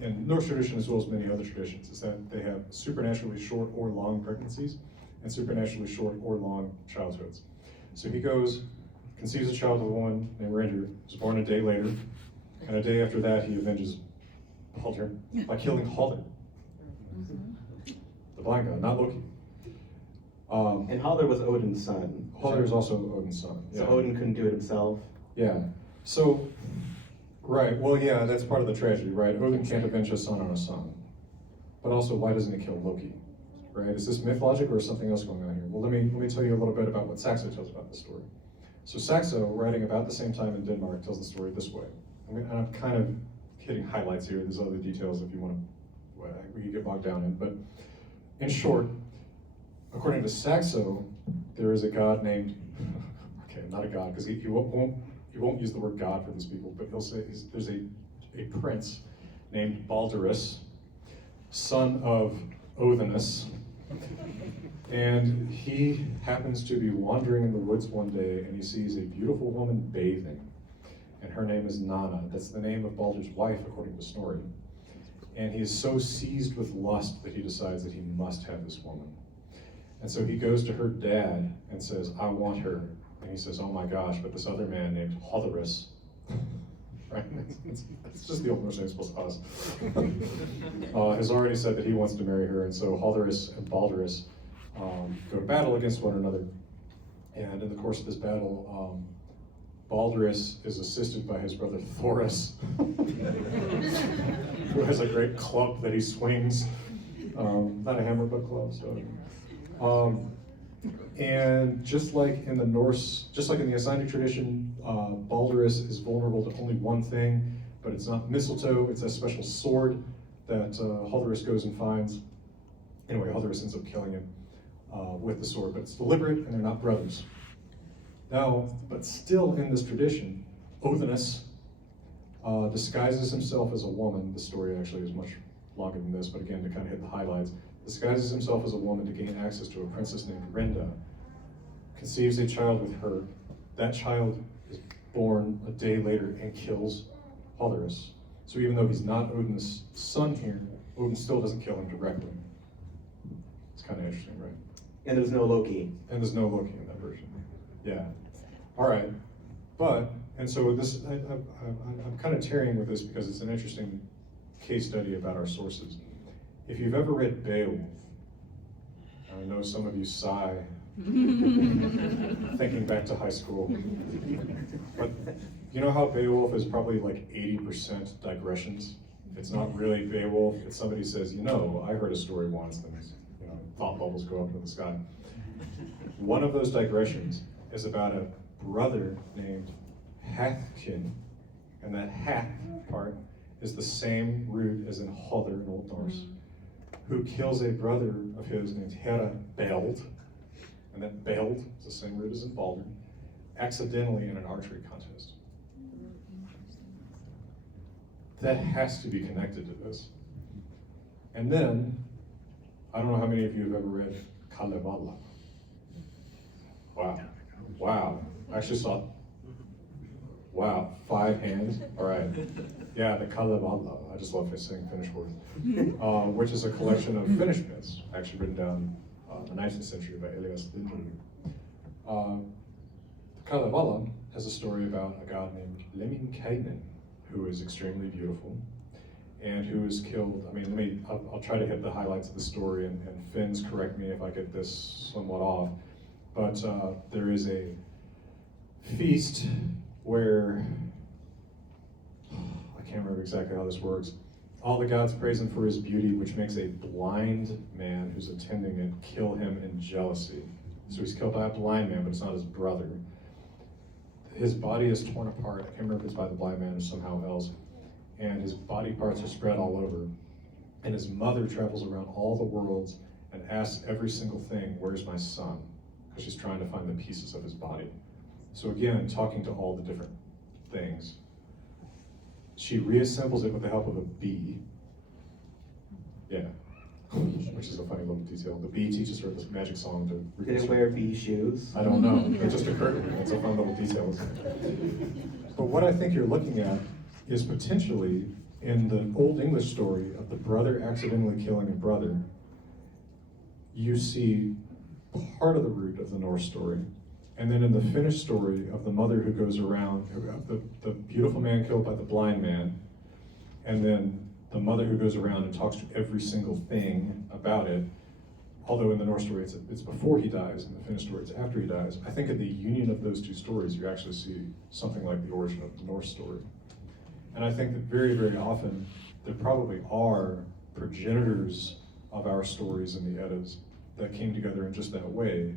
in Norse tradition as well as many other traditions, is that they have supernaturally short or long pregnancies and supernaturally short or long childhoods. So he goes, conceives a child with a woman named Rindr, is born a day later, and a day after that he avenges Balder by killing Halder, the blind god, not Loki. And Halder was Odin's son. Halder is also Odin's son. So Odin couldn't do it himself. Yeah. So, right. Well, yeah, that's part of the tragedy, right? Odin can't avenge a son on a son. But also, why doesn't he kill Loki? Right? Is this myth logic or is something else going on here? Well, let me tell you a little bit about what Saxo tells about this story. So Saxo, writing about the same time in Denmark, tells the story this way. I'm kind of hitting highlights here. There's other details if you want to, we can get bogged down in. But in short, according to Saxo, there is a god named, okay, not a god, because he won't use the word god for these people, but he'll say there's a prince named Balderus, son of Odinus, and he happens to be wandering in the woods one day and he sees a beautiful woman bathing, and her name is Nanna. That's the name of Balder's wife, according to Snorri. And he is so seized with lust that he decides that he must have this woman. And so he goes to her dad and says, I want her. And he says, oh my gosh, but this other man named Halderus, right? It's just the old Norse name plus us, has already said that he wants to marry her. And so Halderus and Balderus go to battle against one another. And in the course of this battle, Balderus is assisted by his brother Thorus, who has a great club that he swings. Not a hammer, but club. So. And just like in the Norse, just like in the Icelandic tradition, Balderus is vulnerable to only one thing, but it's not mistletoe, it's a special sword that Halderus goes and finds. Anyway, Halderus ends up killing him with the sword, but it's deliberate and they're not brothers. Now, but still in this tradition, Odinus disguises himself as a woman. The story actually is much longer than this, but again, to kind of hit the highlights, disguises himself as a woman to gain access to a princess named Renda, conceives a child with her. That child is born a day later and kills Halderus. So even though he's not Odin's son here, Odin still doesn't kill him directly. It's kind of interesting, right? And there's no Loki. And there's no Loki in that version. Yeah. All right. And so this, I'm kind of tarrying with this because it's an interesting case study about our sources. If you've ever read Beowulf, I know some of you sigh, thinking back to high school. But you know how Beowulf is probably like 80% digressions? It's not really Beowulf, it's somebody says, I heard a story once, and thought bubbles go up into the sky. One of those digressions is about a brother named Hathkin, and that Hath part is the same root as in Hother in Old Norse, who kills a brother of his named Hera Beld, and that Beld is the same root as in Baldur, accidentally in an archery contest. That has to be connected to this. And then, I don't know how many of you have ever read Kalevala. Wow. I actually saw, 5 hands. All right. Yeah, the Kalevala. I just love saying Finnish words. Which is a collection of Finnish myths, actually written down in the 19th century by Elias Lindberg. The Kalevala has a story about a god named Lemminkainen, who is extremely beautiful, and who is killed. I'll try to hit the highlights of the story, and Finn's correct me if I get this somewhat off, but there is a feast where, I can't remember exactly how this works, all the gods praise him for his beauty, which makes a blind man who's attending it kill him in jealousy. So he's killed by a blind man, but it's not his brother. His body is torn apart. I can't remember if it's by the blind man or somehow else. And his body parts are spread all over. And his mother travels around all the worlds and asks every single thing, "Where's my son?" Because she's trying to find the pieces of his body. So again, talking to all the different things. She reassembles it with the help of a bee. Yeah, which is a funny little detail. The bee teaches her this magic song to Did it reconstruct. wear bee shoes? I don't know, it just occurred to me, it's a fun little detail. But what I think you're looking at is potentially, in the Old English story of the brother accidentally killing a brother, you see part of the root of the Norse story. And then in the Finnish story of the mother who goes around, the beautiful man killed by the blind man, and then the mother who goes around and talks to every single thing about it, although in the Norse story it's before he dies, in the Finnish story it's after he dies. I think at the union of those two stories you actually see something like the origin of the Norse story. And I think that very, very often there probably are progenitors of our stories in the Eddas that came together in just that way.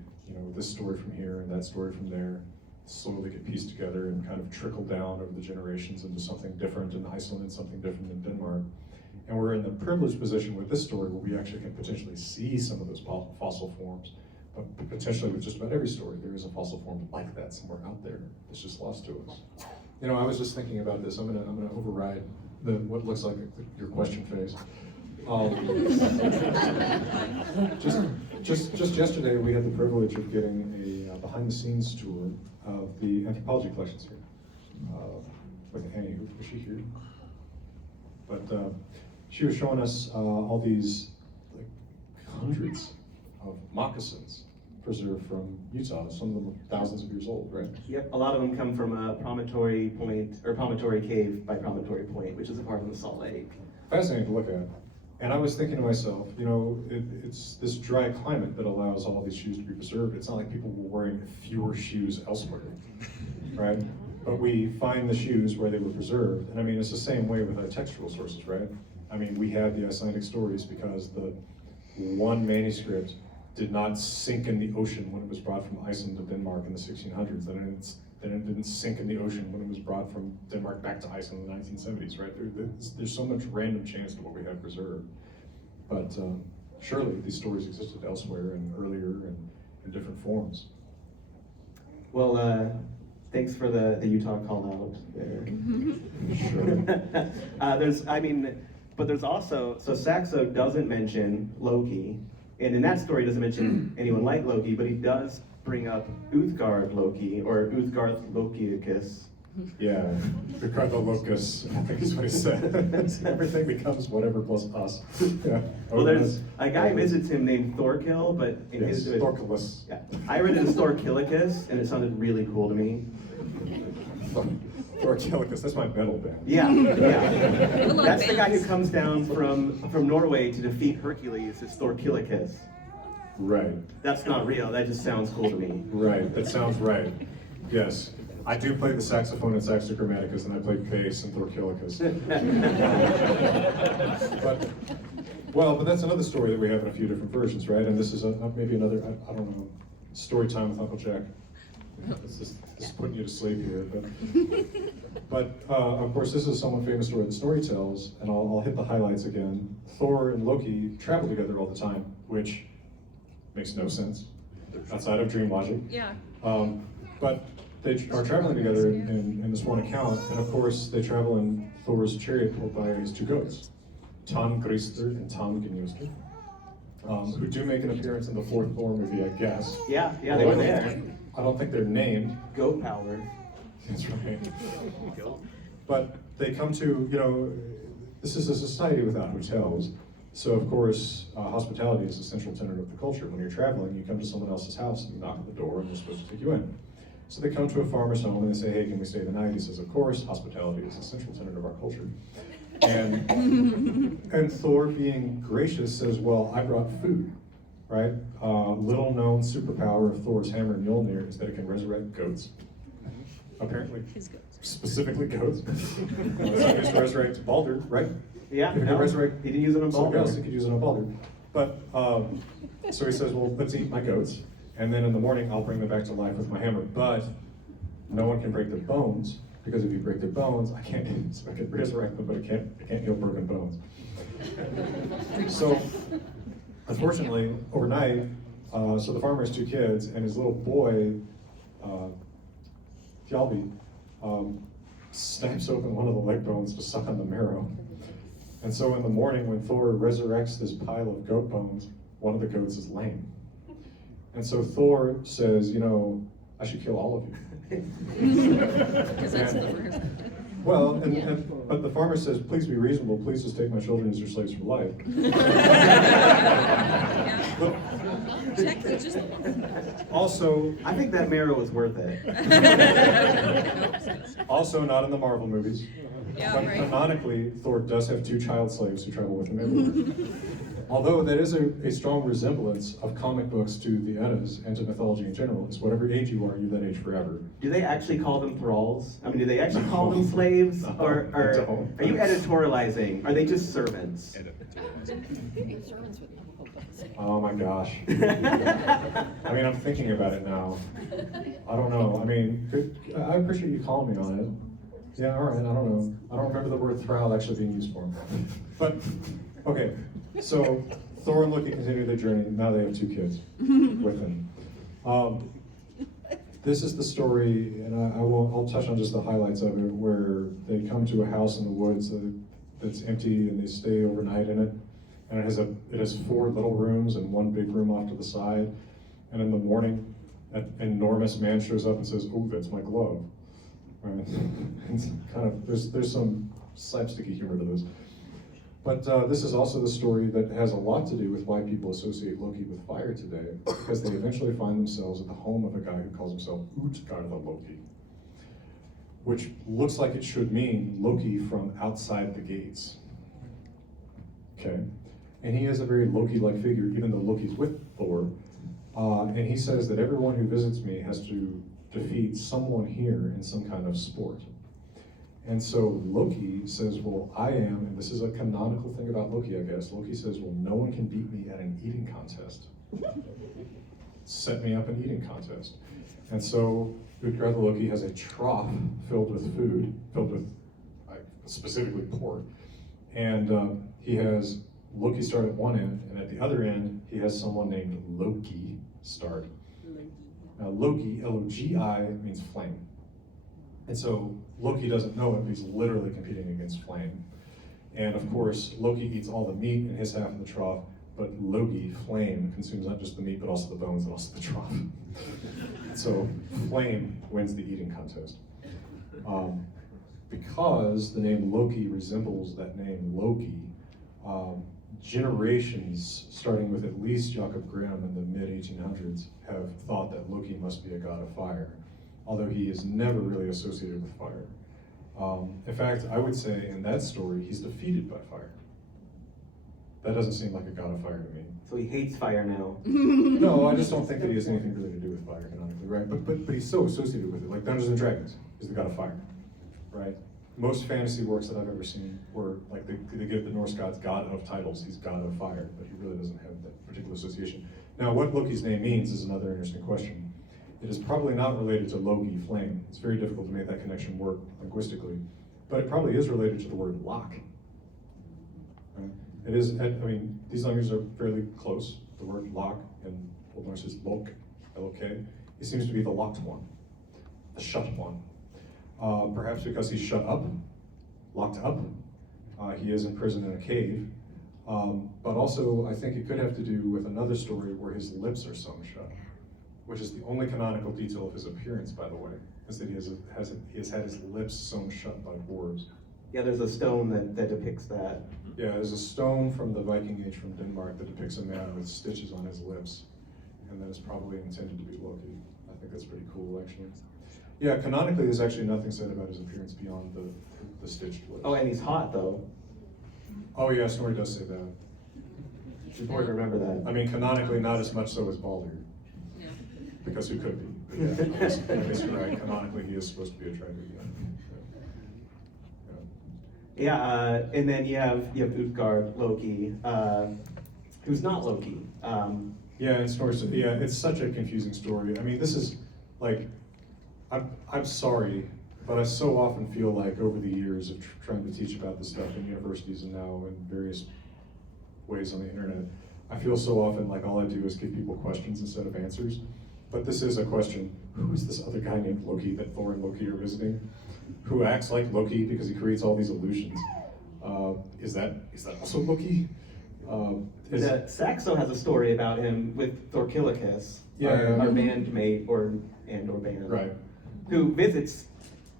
This story from here and that story from there slowly get pieced together and kind of trickle down over the generations into something different in Iceland and something different in Denmark. And we're in the privileged position with this story where we actually can potentially see some of those fossil forms, but potentially with just about every story, there is a fossil form like that somewhere out there that's just lost to us. I was just thinking about this. I'm gonna override what looks like your question phase. Just yesterday, we had the privilege of getting a behind-the-scenes tour of the anthropology collections here with Annie. Was she here? But she was showing us all these hundreds of moccasins preserved from Utah. Some of them are thousands of years old, right? Yep, a lot of them come from Promontory Point, or Promontory Cave by Promontory Point, which is a part of the Salt Lake. Fascinating to look at. And I was thinking to myself, it's this dry climate that allows all these shoes to be preserved. It's not like people were wearing fewer shoes elsewhere, right? But we find the shoes where they were preserved. And it's the same way with our textual sources, right? We have the Icelandic stories because the one manuscript did not sink in the ocean when it was brought from Iceland to Denmark in the 1600s. Then it didn't sink in the ocean when it was brought from Denmark back to Iceland in the 1970s, right? There's so much random chance to what we have preserved. But surely these stories existed elsewhere and earlier and in different forms. Well, thanks for the Utah call out there. Sure. But there's also, so Saxo doesn't mention Loki, and in that story doesn't mention anyone like Loki, but he does bring up Utgard-Loki, or Utgard-Lokiicus. Yeah, Utgard-Loki, I think is what he said. Everything becomes whatever plus us. Yeah. Well, there's a guy visits him named Thorkill, but in Yes, his Thorkilis. yeah, I read it as Thorkilicus, and it sounded really cool to me. Archaeological, that's my metal band. Yeah, yeah. love That's the guy who bands. comes down from Norway to defeat Hercules. It's Thorkilicus. Right, That's not real. That just sounds cool to me. right, that sounds right. Yes, I do play the saxophone in Saxo Grammaticus, and I play bass in Thorkilicus. But that's another story that we have in a few different versions, right? And this is maybe another, I don't know, story time with Uncle Jack. This is putting you to sleep here, but of course this is a somewhat famous story that Snorri tells, and I'll hit the highlights again. Thor and Loki travel together all the time, which makes no sense outside of dream logic. Yeah. But they are traveling together in this one account, and of course they travel in Thor's chariot pulled by his two goats, Tangristur and Tangnjostur, who do make an appearance in the fourth Thor movie, I guess. Yeah, they were there. I don't think they're named. Goat power. That's right. But they come to, this is a society without hotels. So of course, hospitality is a central tenet of the culture. When you're traveling, you come to someone else's house and you knock at the door and they're supposed to take you in. So they come to a farmer's home and they say, hey, can we stay the night? He says, of course, hospitality is a central tenet of our culture. And Thor, being gracious, says, well, I brought food, right? Little known superpower of Thor's hammer Mjolnir is that it can resurrect goats. Apparently, specifically goats. He used to resurrect Baldur, right? Yeah, If he could resurrect he didn't use it on someone Baldur. else, he could use it on Baldur. But, so he says, well, let's eat my goats, and then in the morning I'll bring them back to life with my hammer. But no one can break their bones, because if you break their bones, I can resurrect them, but I can't heal broken bones. So, unfortunately, overnight, so the farmer has two kids, and his little boy, Thjalbi, snaps open one of the leg bones to suck on the marrow. And so in the morning, when Thor resurrects this pile of goat bones, one of the goats is lame. And so Thor says, I should kill all of you. Because that's the worst. Well, but the farmer says, please be reasonable, please just take my children as your slaves for life. Check the just. Also, I think that marrow was worth it. also not in the Marvel movies. Yeah, But right. canonically, Thor does have two child slaves who travel with him everywhere. Although that is a strong resemblance of comic books to the Eddas and to mythology in general, is whatever age you are, you're that age forever. Do they actually call them thralls? I mean, do they actually call them slaves? No, Or they don't. are you editorializing? Are they just servants? Oh my gosh. I mean, I'm thinking about it now. I don't know. I mean, I appreciate you calling me on it. Yeah, all right, I don't know. I don't remember the word thrall actually being used for him. But, okay, so Thor and Loki continue their journey. Now they have two kids with them. This is the story, and I'll touch on just the highlights of it, where they come to a house in the woods that's empty, and they stay overnight in it. And it has 4 little rooms and 1 big room off to the side. And in the morning, an enormous man shows up and says, "Oh, that's my glove." Right? It's kind of there's some slapsticky humor to this. But this is also the story that has a lot to do with why people associate Loki with fire today, because they eventually find themselves at the home of a guy who calls himself Utgard-Loki, which looks like it should mean Loki from outside the gates. Okay, and he is a very Loki-like figure, even though Loki's with Thor. And he says that everyone who visits me has to defeat someone here in some kind of sport. And so Loki says, well, I am, and this is a canonical thing about Loki, I guess. Loki says, well, no one can beat me at an eating contest. Set me up an eating contest. And so Utgard-Loki has a trough filled with food, filled with specifically pork. And he has Loki start at one end, and at the other end, he has someone named Loki start. Now Loki, L-O-G-I, means flame. And so Loki doesn't know it, but he's literally competing against flame. And of course, Loki eats all the meat in his half of the trough, but Loki, Flame, consumes not just the meat, but also the bones and also the trough. So Flame wins the eating contest. Because the name Loki resembles that name Loki, generations, starting with at least Jakob Grimm in the mid-1800s, have thought that Loki must be a god of fire, although he is never really associated with fire. In fact, I would say in that story, he's defeated by fire. That doesn't seem like a god of fire to me. So he hates fire now. No, I just don't think that he has anything really to do with fire canonically, right? But he's so associated with it. Like Dungeons and Dragons is the god of fire, right? Most fantasy works that I've ever seen were like they give the Norse gods god of titles. He's god of fire, but he really doesn't have that particular association. Now, what Loki's name means is another interesting question. It is probably not related to Loki, flame. It's very difficult to make that connection work linguistically, but it probably is related to the word lock. Right? It is. I mean, these languages are fairly close. The word lock in Old Norse is lok, L-O-K. He seems to be the locked one, the shut one. Perhaps because he's shut up, locked up. He is imprisoned in a cave. But also, I think it could have to do with another story where his lips are sewn shut, which is the only canonical detail of his appearance, by the way, is that he has had his lips sewn shut by dwarves. Yeah, there's a stone that depicts that. Yeah, there's a stone from the Viking Age from Denmark that depicts a man with stitches on his lips, and that is probably intended to be Loki. I think that's pretty cool, actually. Yeah, canonically, there's actually nothing said about his appearance beyond the stitched lips. Oh, and he's hot though. Oh yeah, Snorri does say that. It's important to remember that. I mean, canonically, not as much so as Baldur, Yeah. because who could be? But yeah, I guess you're right. Canonically, he is supposed to be attractive. Yeah, and then you have Utgard-Loki, who's not Loki. Yeah, and Snorri. Yeah, it's such a confusing story. I mean, this is like, I'm sorry, but I so often feel like over the years of trying to teach about this stuff in universities and now in various ways on the internet, I feel so often like all I do is give people questions instead of answers. But this is a question: who is this other guy named Loki that Thor and Loki are visiting? Who acts like Loki because he creates all these illusions? Is that also Loki? Saxo has a story about him with Thorkilicus, our bandmate or band, Right. who visits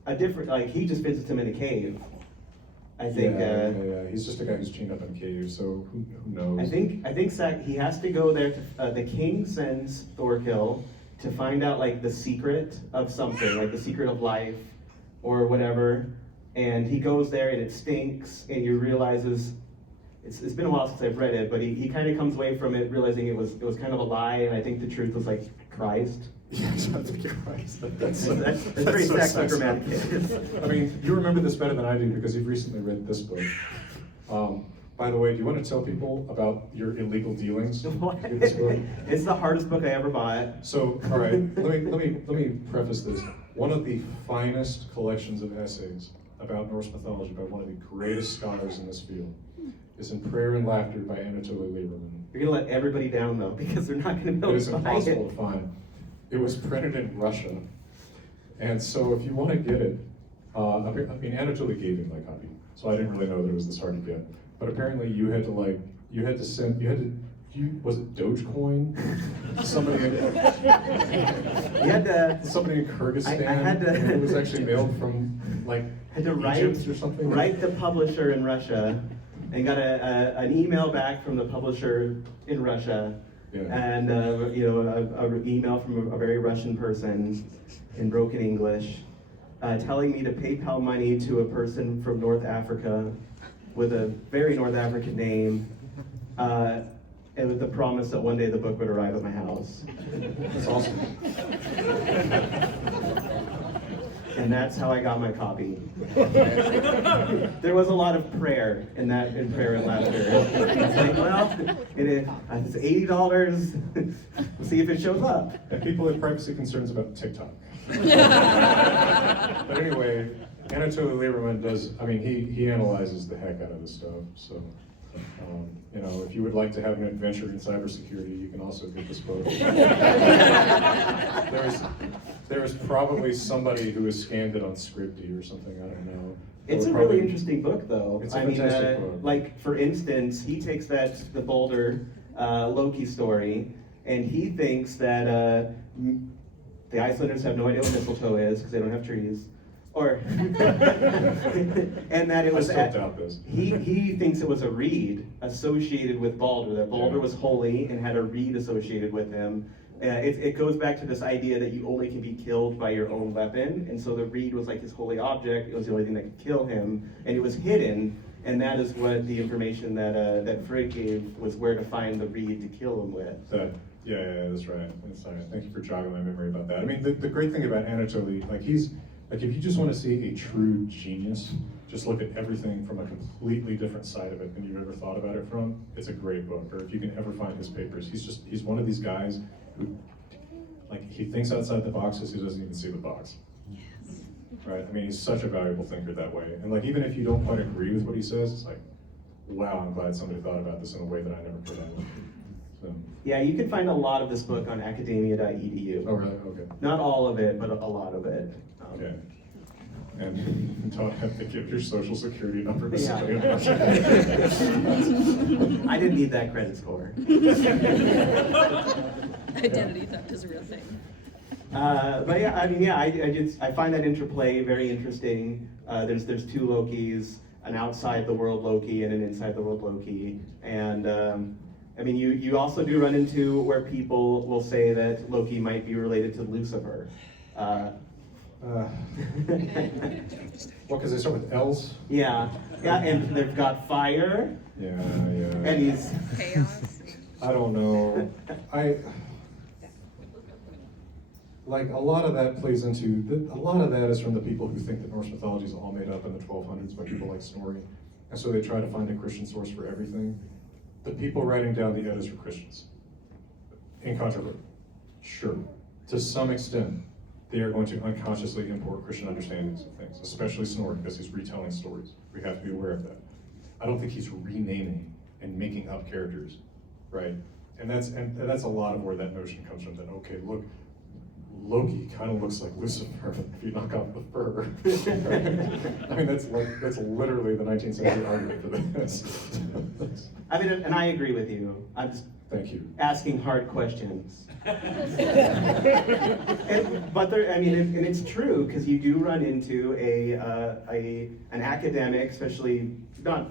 a different, like he just visits him in a cave. I think. Yeah. He's just a guy who's chained up in a cave, so who knows? I think he has to go there. The king sends Thorkill to find out like the secret of something, like the secret of life, or whatever. And he goes there, and it stinks, and you realizes. It's been a while since I've read it, but he kind of comes away from it realizing it was kind of a lie, and I think the truth was like Christ. Yeah, Christ. That's very so Saxo-grammatic. I mean, you remember this better than I do because you've recently read this book. By the way, do you want to tell people about your illegal dealings with this book? It's the hardest book I ever bought. So, all right, let me preface this. One of the finest collections of essays about Norse mythology by one of the greatest scholars in this field is In Prayer and Laughter by Anatoly Lieberman. You're gonna let everybody down though, because they're not gonna know It is to buy impossible it. to find. It was printed in Russia, and so if you want to get it, I mean, Anatoly gave me my copy, so I didn't really know that it was this hard to get. But apparently, was it Dogecoin? Somebody in Kyrgyzstan. I had to. It was actually mailed from like Had to Egypt or something. write the publisher in Russia, and got an email back from the publisher in Russia, and an email from a very Russian person in broken English, telling me to PayPal money to a person from North Africa with a very North African name, and with the promise that one day the book would arrive at my house. That's awesome. And that's how I got my copy. There was a lot of prayer in Prayer and Laughter. It's like, well, it's $80. We'll see if it shows up. And people had privacy concerns about TikTok. But anyway, Anatoly Lieberman does, I mean, he analyzes the heck out of this stuff, so. You know, if you would like to have an adventure in cybersecurity, you can also get this book. There's probably somebody who has scanned it on Scripty or something, I don't know. It's a really interesting book, though. It's a fantastic book. Like, for instance, he takes the Balder Loki story, and he thinks that the Icelanders have no idea what mistletoe is because they don't have trees. Or, and that it was, I still doubt this. He thinks it was a reed associated with Balder, that Balder was holy and had a reed associated with him. It goes back to this idea that you only can be killed by your own weapon, and so the reed was like his holy object. It was the only thing that could kill him, and it was hidden, and that is what the information that Frigg gave was where to find the reed to kill him with. Yeah, that's right. Thank you for jogging my memory about that. I mean, the great thing about Anatoly, if you just want to see a true genius, just look at everything from a completely different side of it than you've ever thought about it from. It's a great book. Or if you can ever find his papers, he's one of these guys who, like, he thinks outside the boxes, he doesn't even see the box. Yes. Right? I mean, he's such a valuable thinker that way. And like, even if you don't quite agree with what he says, it's like, wow, I'm glad somebody thought about this in a way that I never could have. So. Yeah, you can find a lot of this book on academia.edu. Oh, really? Okay. Not all of it, but a lot of it. Okay. And don't have to give your social security number to Yeah. somebody. I didn't need that credit score. Identity theft is a real thing. But yeah, I mean, yeah, I find that interplay very interesting. There's two Lokis, an outside the world Loki and an inside the world Loki, and I mean, you also do run into where people will say that Loki might be related to Lucifer. Well, because they start with L's. Yeah, and they've got fire. Yeah. And he's Chaos. I don't know. Like, a lot of that plays into, a lot of that is from the people who think that Norse mythology is all made up in the 1200s by people like Snorri. And so they try to find a Christian source for everything. The people writing down the eddas are Christians. Incontrovertible. Sure. To some extent, they are going to unconsciously import Christian understandings of things, especially Snorri, because he's retelling stories. We have to be aware of that. I don't think he's renaming and making up characters, right? And that's a lot of where that notion comes from, that, okay, look, Loki kind of looks like Lucifer if you knock off the fur. I mean, that's literally the 19th century argument for this. I mean, and I agree with you. I'm just Thank you. asking hard questions. But I mean, and it's true, because you do run into an academic, especially not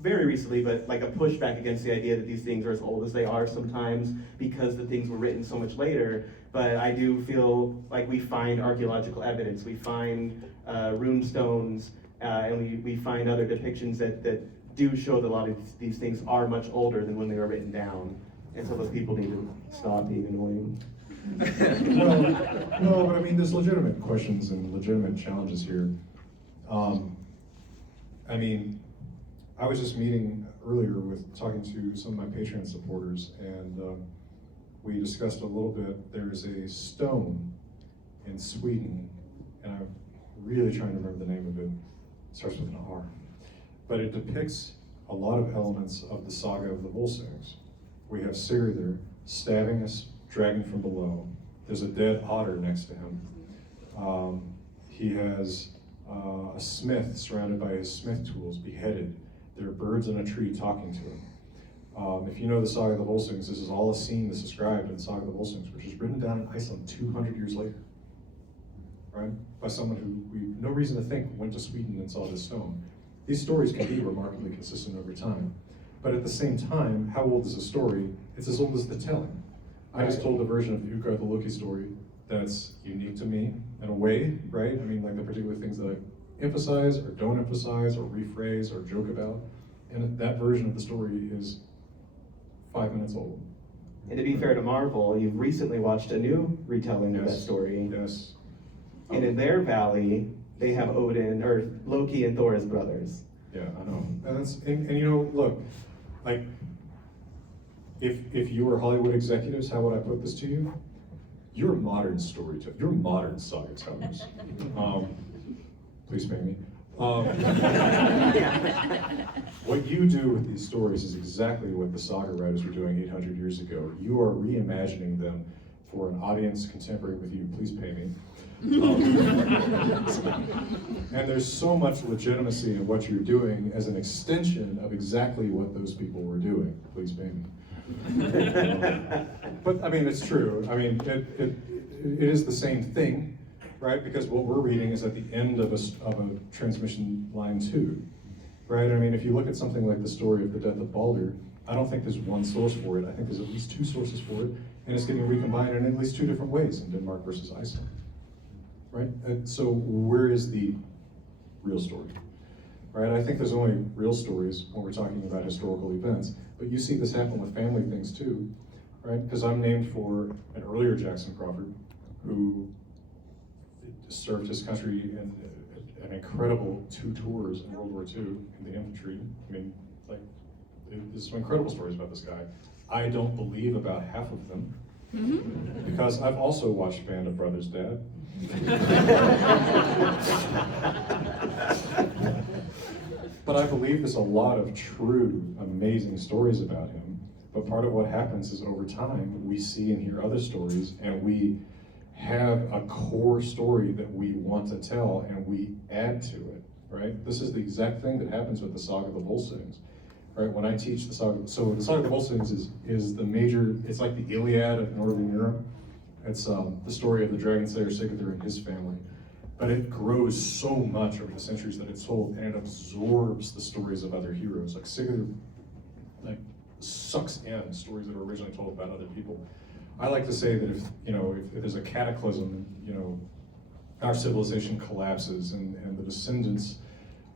very recently, but like a pushback against the idea that these things are as old as they are sometimes because the things were written so much later. But I do feel like we find archaeological evidence, we find rune stones, and we find other depictions that do show that a lot of these things are much older than when they were written down. And so those people need to stop being annoying. Well, no, but I mean, there's legitimate questions and legitimate challenges here. I mean, I was just meeting earlier talking to some of my Patreon supporters, and we discussed a little bit. There's a stone in Sweden, and I'm really trying to remember the name of it. It starts with an R. But it depicts a lot of elements of the saga of the Volsungs. We have Sigurður stabbing a dragon from below. There's a dead otter next to him. He has a smith surrounded by his smith tools, beheaded. There are birds in a tree talking to him. If you know the saga of the Volsungs, this is all a scene that's described in the saga of the Volsungs, which is written down in Iceland 200 years later, right? By someone who we no reason to think went to Sweden and saw this stone. These stories can be remarkably consistent over time. But at the same time, how old is a story? It's as old as the telling. I just told a version of the Utgard-Loki story that's unique to me in a way, right? I mean, like the particular things that I emphasize or don't emphasize or rephrase or joke about. And that version of the story is 5 minutes old. And to be fair to Marvel, you've recently watched a new retelling of that story. Yes. And in their valley, they have Odin, or Loki and Thor as brothers. Yeah, I know. And you know, look, like, if you were Hollywood executives, how would I put this to you? You're modern storytellers, you're modern saga tellers. Please spare me. What you do with these stories is exactly what the saga writers were doing 800 years ago. You are reimagining them for an audience contemporary with you. Please pay me. And there's so much legitimacy in what you're doing as an extension of exactly what those people were doing. Please pay me. But I mean, it's true. I mean, it is the same thing, right? Because what we're reading is at the end of a transmission line 2, right? I mean, if you look at something like the story of the death of Balder, I don't think there's one source for it. I think there's at least 2 sources for it, and it's getting recombined in at least 2 different ways in Denmark versus Iceland, right? And so where is the real story, right? I think there's only real stories when we're talking about historical events, but you see this happen with family things too, right? Because I'm named for an earlier Jackson Crawford who served his country in an incredible 2 tours in World War II in the infantry. I mean, like, there's some incredible stories about this guy. I don't believe about half of them because I've also watched Band of Brothers, Dad. But I believe there's a lot of true, amazing stories about him. But part of what happens is over time, we see and hear other stories, and we have a core story that we want to tell, and we add to it, right? This is the exact thing that happens with the Saga of the Volsungs, right? When I teach the Saga, so the Saga of the Volsungs is the major, it's like the Iliad of Northern Europe. It's the story of the dragon slayer Sigurdur and his family. But it grows so much over the centuries that it's told, and it absorbs the stories of other heroes. Like Sigurdur, like, sucks in stories that were originally told about other people. I like to say that if there's a cataclysm, our civilization collapses, and the descendants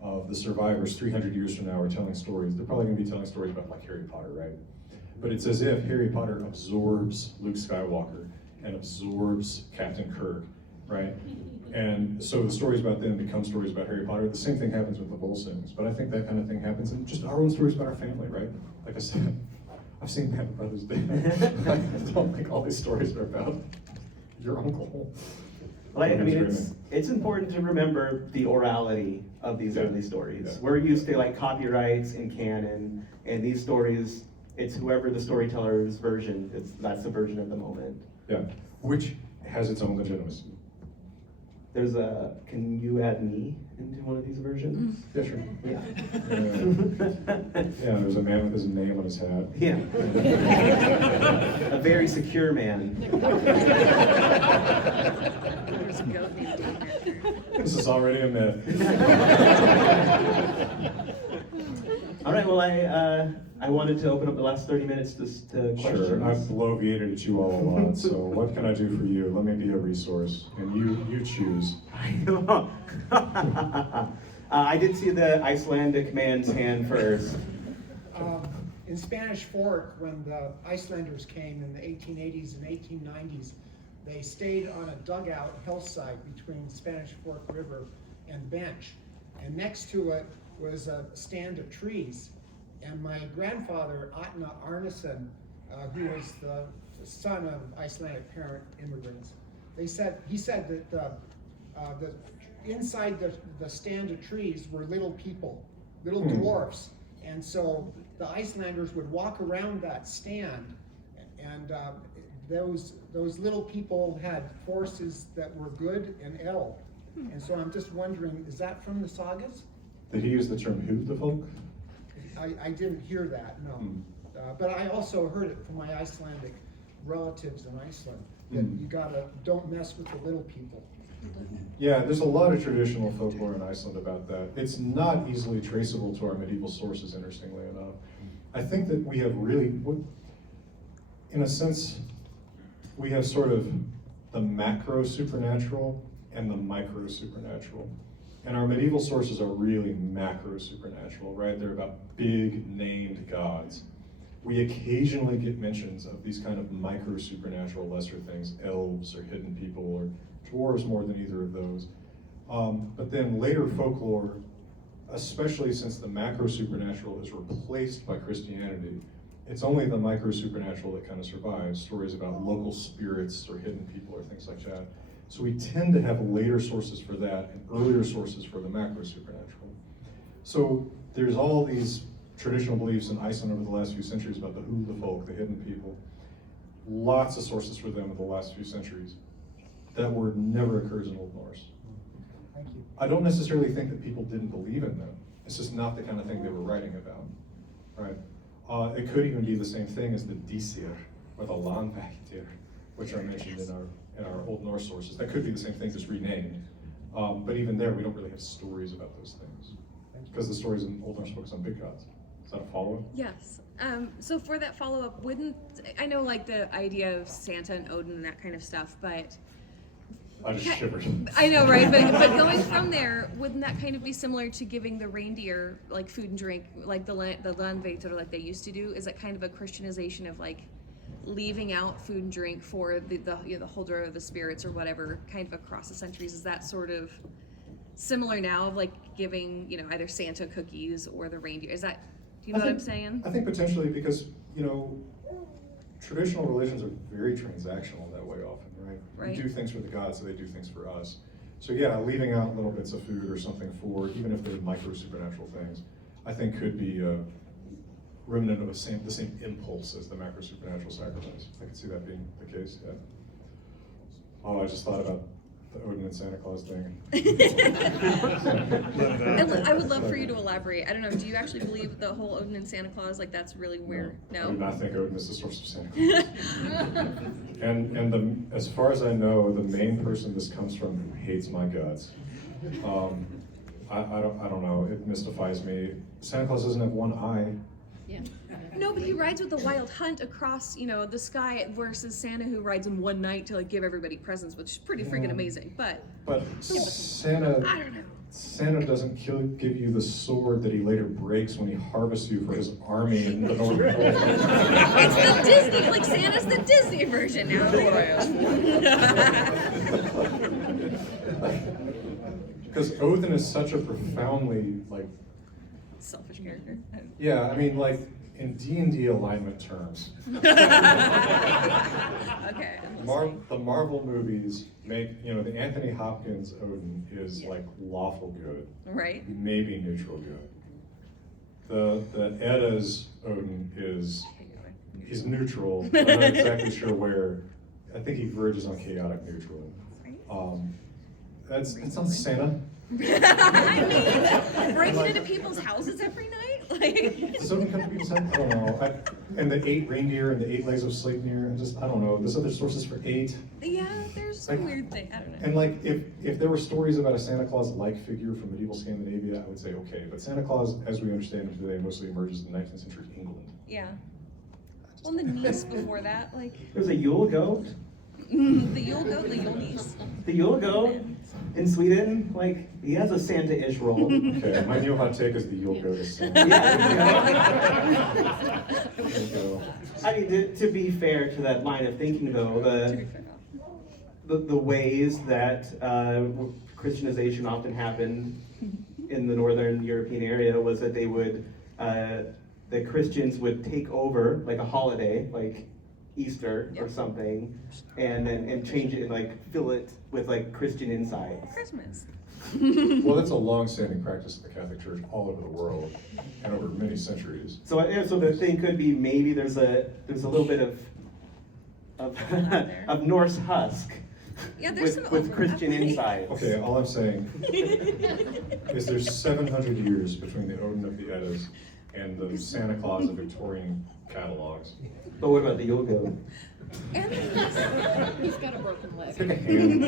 of the survivors 300 years from now are telling stories. They're probably going to be telling stories about like Harry Potter, right? But it's as if Harry Potter absorbs Luke Skywalker and absorbs Captain Kirk, right? And so the stories about them become stories about Harry Potter. The same thing happens with the Volsungs, but I think that kind of thing happens in just our own stories about our family, right? Like I said, I've seen Band of Brothers Day. I don't think all these stories are about your uncle. Well, I mean, it's important to remember the orality of these early stories. Yeah. We're used to like copyrights and canon, and these stories, it's whoever the storyteller's version, that's the version of the moment. Yeah, which has its own legitimacy. Can you add me into one of these versions? Yeah, sure. Yeah. Yeah, there's a man with his name on his hat. Yeah. A very secure man. There's a goat named David. This is already a myth. All right, well, I wanted to open up the last 30 minutes to questions. Sure, I've bloviated at you all a lot, so what can I do for you? Let me be a resource, and you choose. I did see the Icelandic man's hand first. In Spanish Fork, when the Icelanders came in the 1880s and 1890s, they stayed on a dugout hillside between Spanish Fork River and Bench. And next to it was a stand of trees. And my grandfather, Atna Arneson, who was the son of Icelandic parent immigrants, he said that the inside the stand of trees were little people, little dwarfs. And so the Icelanders would walk around that stand, and those little people had forces that were good and ill. And so I'm just wondering, is that from the sagas? Did he use the term Húdafolk? I didn't hear that, no. But I also heard it from my Icelandic relatives in Iceland, that you don't mess with the little people. Yeah, there's a lot of traditional folklore in Iceland about that. It's not easily traceable to our medieval sources, interestingly enough. I think that we have really, in a sense, we have sort of the macro supernatural and the micro supernatural. And our medieval sources are really macro supernatural, right? They're about big named gods. We occasionally get mentions of these kind of micro supernatural lesser things, elves or hidden people or dwarves more than either of those. But then later folklore, especially since the macro supernatural is replaced by Christianity, it's only the micro supernatural that kind of survives, stories about local spirits or hidden people or things like that. So we tend to have later sources for that and earlier sources for the macro supernatural. So there's all these traditional beliefs in Iceland over the last few centuries about the hula folk, the hidden people. Lots of sources for them in the last few centuries. That word never occurs in Old Norse. Thank you. I don't necessarily think that people didn't believe in them. It's just not the kind of thing they were writing about, right? It could even be the same thing as the Disir or the Landvættir, which are mentioned in our Old Norse sources. That could be the same thing, just renamed. But even there, we don't really have stories about those things because the stories in Old Norse focus on big gods. Is that a follow-up? Yes. So for that follow-up, I know like the idea of Santa and Odin and that kind of stuff, but I just shivered. I know, right? But going from there, wouldn't that kind of be similar to giving the reindeer like food and drink, like the Landvættir, like they used to do? Is that kind of a Christianization of like leaving out food and drink for the holder of the spirits or whatever, kind of across the centuries? Is that sort of similar now of like giving, either Santa cookies or the reindeer? Is that, do you know what I'm saying? I think potentially because, traditional religions are very transactional that way often, right? Right. We do things for the gods, so they do things for us. So yeah, leaving out little bits of food or something for, even if they're micro supernatural things, I think could be a remnant of the same impulse as the macro supernatural sacrifice. I could see that being the case, yeah. Oh, I just thought about the Odin and Santa Claus thing. I would love for you to elaborate. I don't know, do you actually believe the whole Odin and Santa Claus, like that's really where, I do not think Odin is the source of Santa Claus. As far as I know, the main person this comes from who hates my guts. I don't know, it mystifies me. Santa Claus doesn't have one eye. Yeah. No, but he rides with the wild hunt across, the sky versus Santa who rides in one night to like give everybody presents, which is pretty freaking amazing. But Santa, I don't know. Santa doesn't give you the sword that he later breaks when he harvests you for his army in the North Pole. It's the Disney, like Santa's the Disney version now. Because Odin is such a profoundly Selfish character. yeah, I mean in D&D alignment terms. Okay. The Marvel movies make, the Anthony Hopkins Odin is lawful good. Right. Maybe neutral good. The Edda's Odin he's neutral, but I'm not exactly sure where. I think he verges on chaotic neutral. That sounds Santa. I mean, breaking into people's houses every night? Does Odin come to people's house? I don't know. And the 8 reindeer and the 8 legs of Sleipnir, I don't know. There's other sources for 8. Yeah, there's some weird thing. I don't know. And if there were stories about a Santa Claus-like figure from medieval Scandinavia, I would say okay. But Santa Claus, as we understand him today, mostly emerges in 19th century England. Yeah. Well, and the niece before that, There's a Yule goat. the Yule goat, the Yule niece. The Yule goat in Sweden, he has a Santa-ish role. Okay, my new hot take is the Yule goat is Santa. There you go. I mean, to be fair to that line of thinking, though, the ways that Christianization often happened in the northern European area was that they would, the Christians would take over a holiday, like Easter or something, and change it and fill it with Christian insights. Christmas. Well, that's a long-standing practice of the Catholic Church all over the world and over many centuries. So the thing could be maybe there's a little bit of Norse husk. Yeah, there's some with overlap. Christian insights. Okay, all I'm saying is there's 700 years between the Odin of the Eddas and the Santa Claus of Victorian catalogs. But what about the Yule goat? And He's got a broken leg. Pick a hand.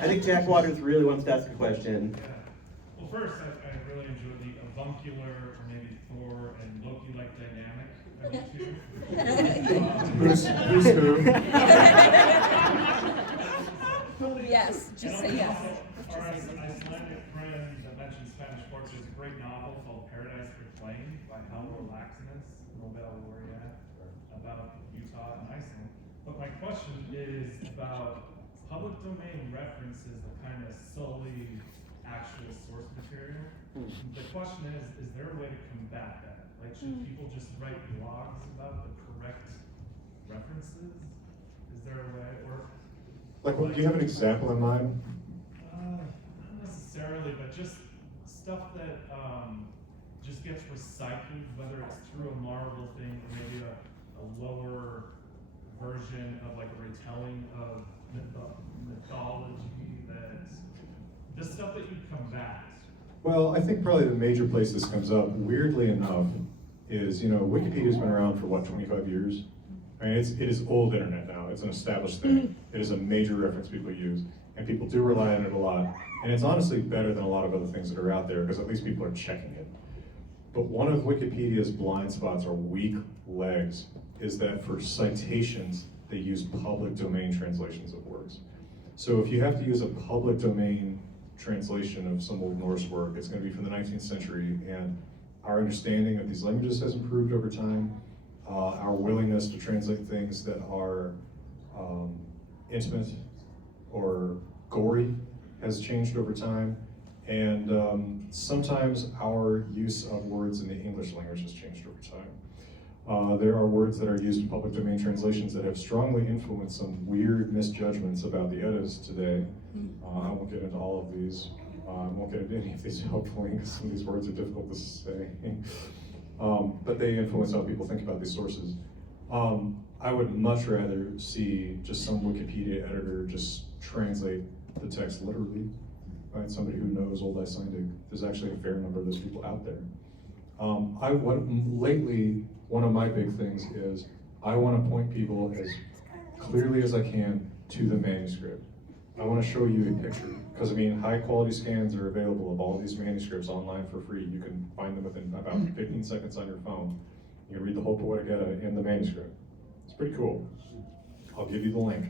I think Jack Waters really wants to ask a question. Well, first, I really enjoyed the avuncular, or maybe Thor and Loki-like dynamic of you two. Who's who? yes, just say yes. Our Icelandic friend that mentioned Spanish Forks is a great novel called Paradise Reclaimed by Latinized, Nobel laureate, about Utah and Iceland. But my question is about public domain references that kind of sully actual source material. The question is there a way to combat that? Should people just write blogs about the correct references? Is there a way? Or Like, do you have an example in mind? Not necessarily, but just stuff that just gets recycled, whether it's through a Marvel thing or maybe a lower version of like a retelling of mythology, that the stuff that you combat. Well, I think probably the major place this comes up, weirdly enough, is, you know, Wikipedia's been around for what, 25 years? I mean, it is old internet now. It's an established thing. It is a major reference people use, and people do rely on it a lot. And it's honestly better than a lot of other things that are out there, because at least people are checking it. But one of Wikipedia's blind spots, or weak legs, is that for citations, they use public domain translations of works. So if you have to use a public domain translation of some old Norse work, it's going to be from the 19th century, and our understanding of these languages has improved over time. Our willingness to translate things that are intimate or gory has changed over time, and sometimes our use of words in the English language has changed over time. There are words that are used in public domain translations that have strongly influenced some weird misjudgments about the eddas today. I won't get into all of these. I won't get into any of these hopefully, because some of these words are difficult to say. But they influence how people think about these sources. I would much rather see just some Wikipedia editor just translate the text literally, right? Somebody who knows Old Icelandic. There's actually a fair number of those people out there. Lately, one of my big things is I want to point people as clearly as I can to the manuscript. I want to show you a picture, because I mean, high quality scans are available of all these manuscripts online for free. You can find them within about 15 seconds on your phone. You can read the whole Poetic Edda in the manuscript. It's pretty cool. I'll give you the link.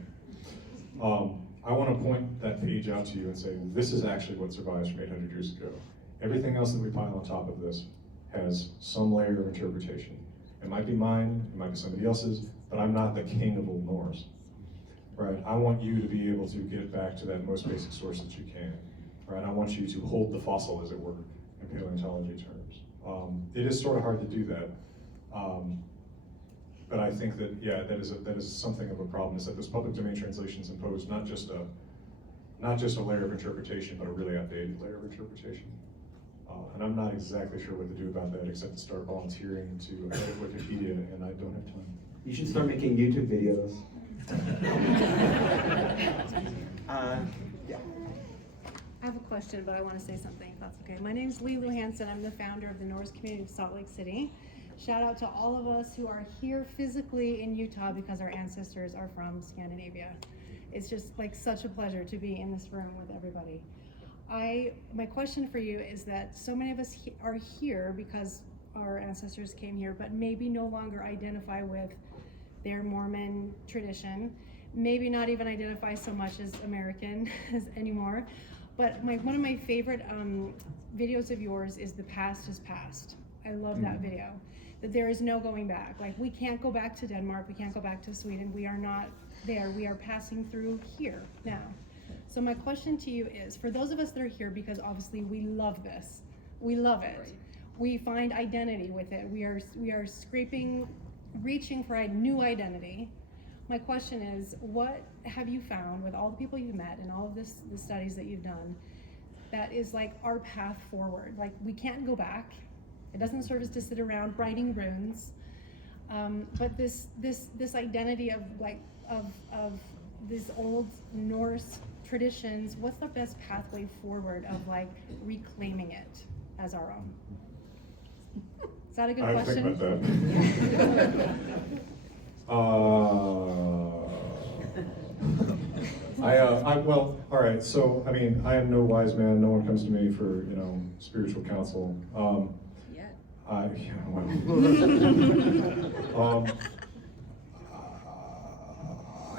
I want to point that page out to you and say, this is actually what survives from 800 years ago. Everything else that we pile on top of this has some layer of interpretation. It might be mine, it might be somebody else's, but I'm not the king of Old Norse. Right? I want you to be able to get back to that most basic source that you can. Right? I want you to hold the fossil, as it were, in paleontology terms. It is sort of hard to do that, but I think that, yeah, that is something of a problem. Is that those public domain translations impose not just a layer of interpretation, but a really outdated layer of interpretation. And I'm not exactly sure what to do about that, except to start volunteering to edit Wikipedia, and I don't have time. You should start making YouTube videos. Yeah. I have a question, but I want to say something, if that's okay. My name is Lee Hansen. I'm the founder of the Norse community of Salt Lake City. Shout out to all of us who are here physically in Utah because our ancestors are from Scandinavia. It's just like such a pleasure to be in this room with everybody. My question for you is that so many of us are here because our ancestors came here, but maybe no longer identify with their Mormon tradition, maybe not even identify so much as American as anymore. But one of my favorite videos of yours is The Past is Past. I love that video. That there is no going back. Like, we can't go back to Denmark, we can't go back to Sweden, we are not there, we are passing through here now. So my question to you is, for those of us that are here, because obviously we love this, we love it, right. We find identity with it, we are scraping, reaching for a new identity. My question is, what have you found with all the people you've met and all of the studies that you've done that is like our path forward? Like, we can't go back. It doesn't serve us to sit around writing runes, but this identity of these old Norse traditions. What's the best pathway forward of like reclaiming it as our own? Is that a good question? I think about that. Well, all right. So, I mean, I am no wise man. No one comes to me for, spiritual counsel. I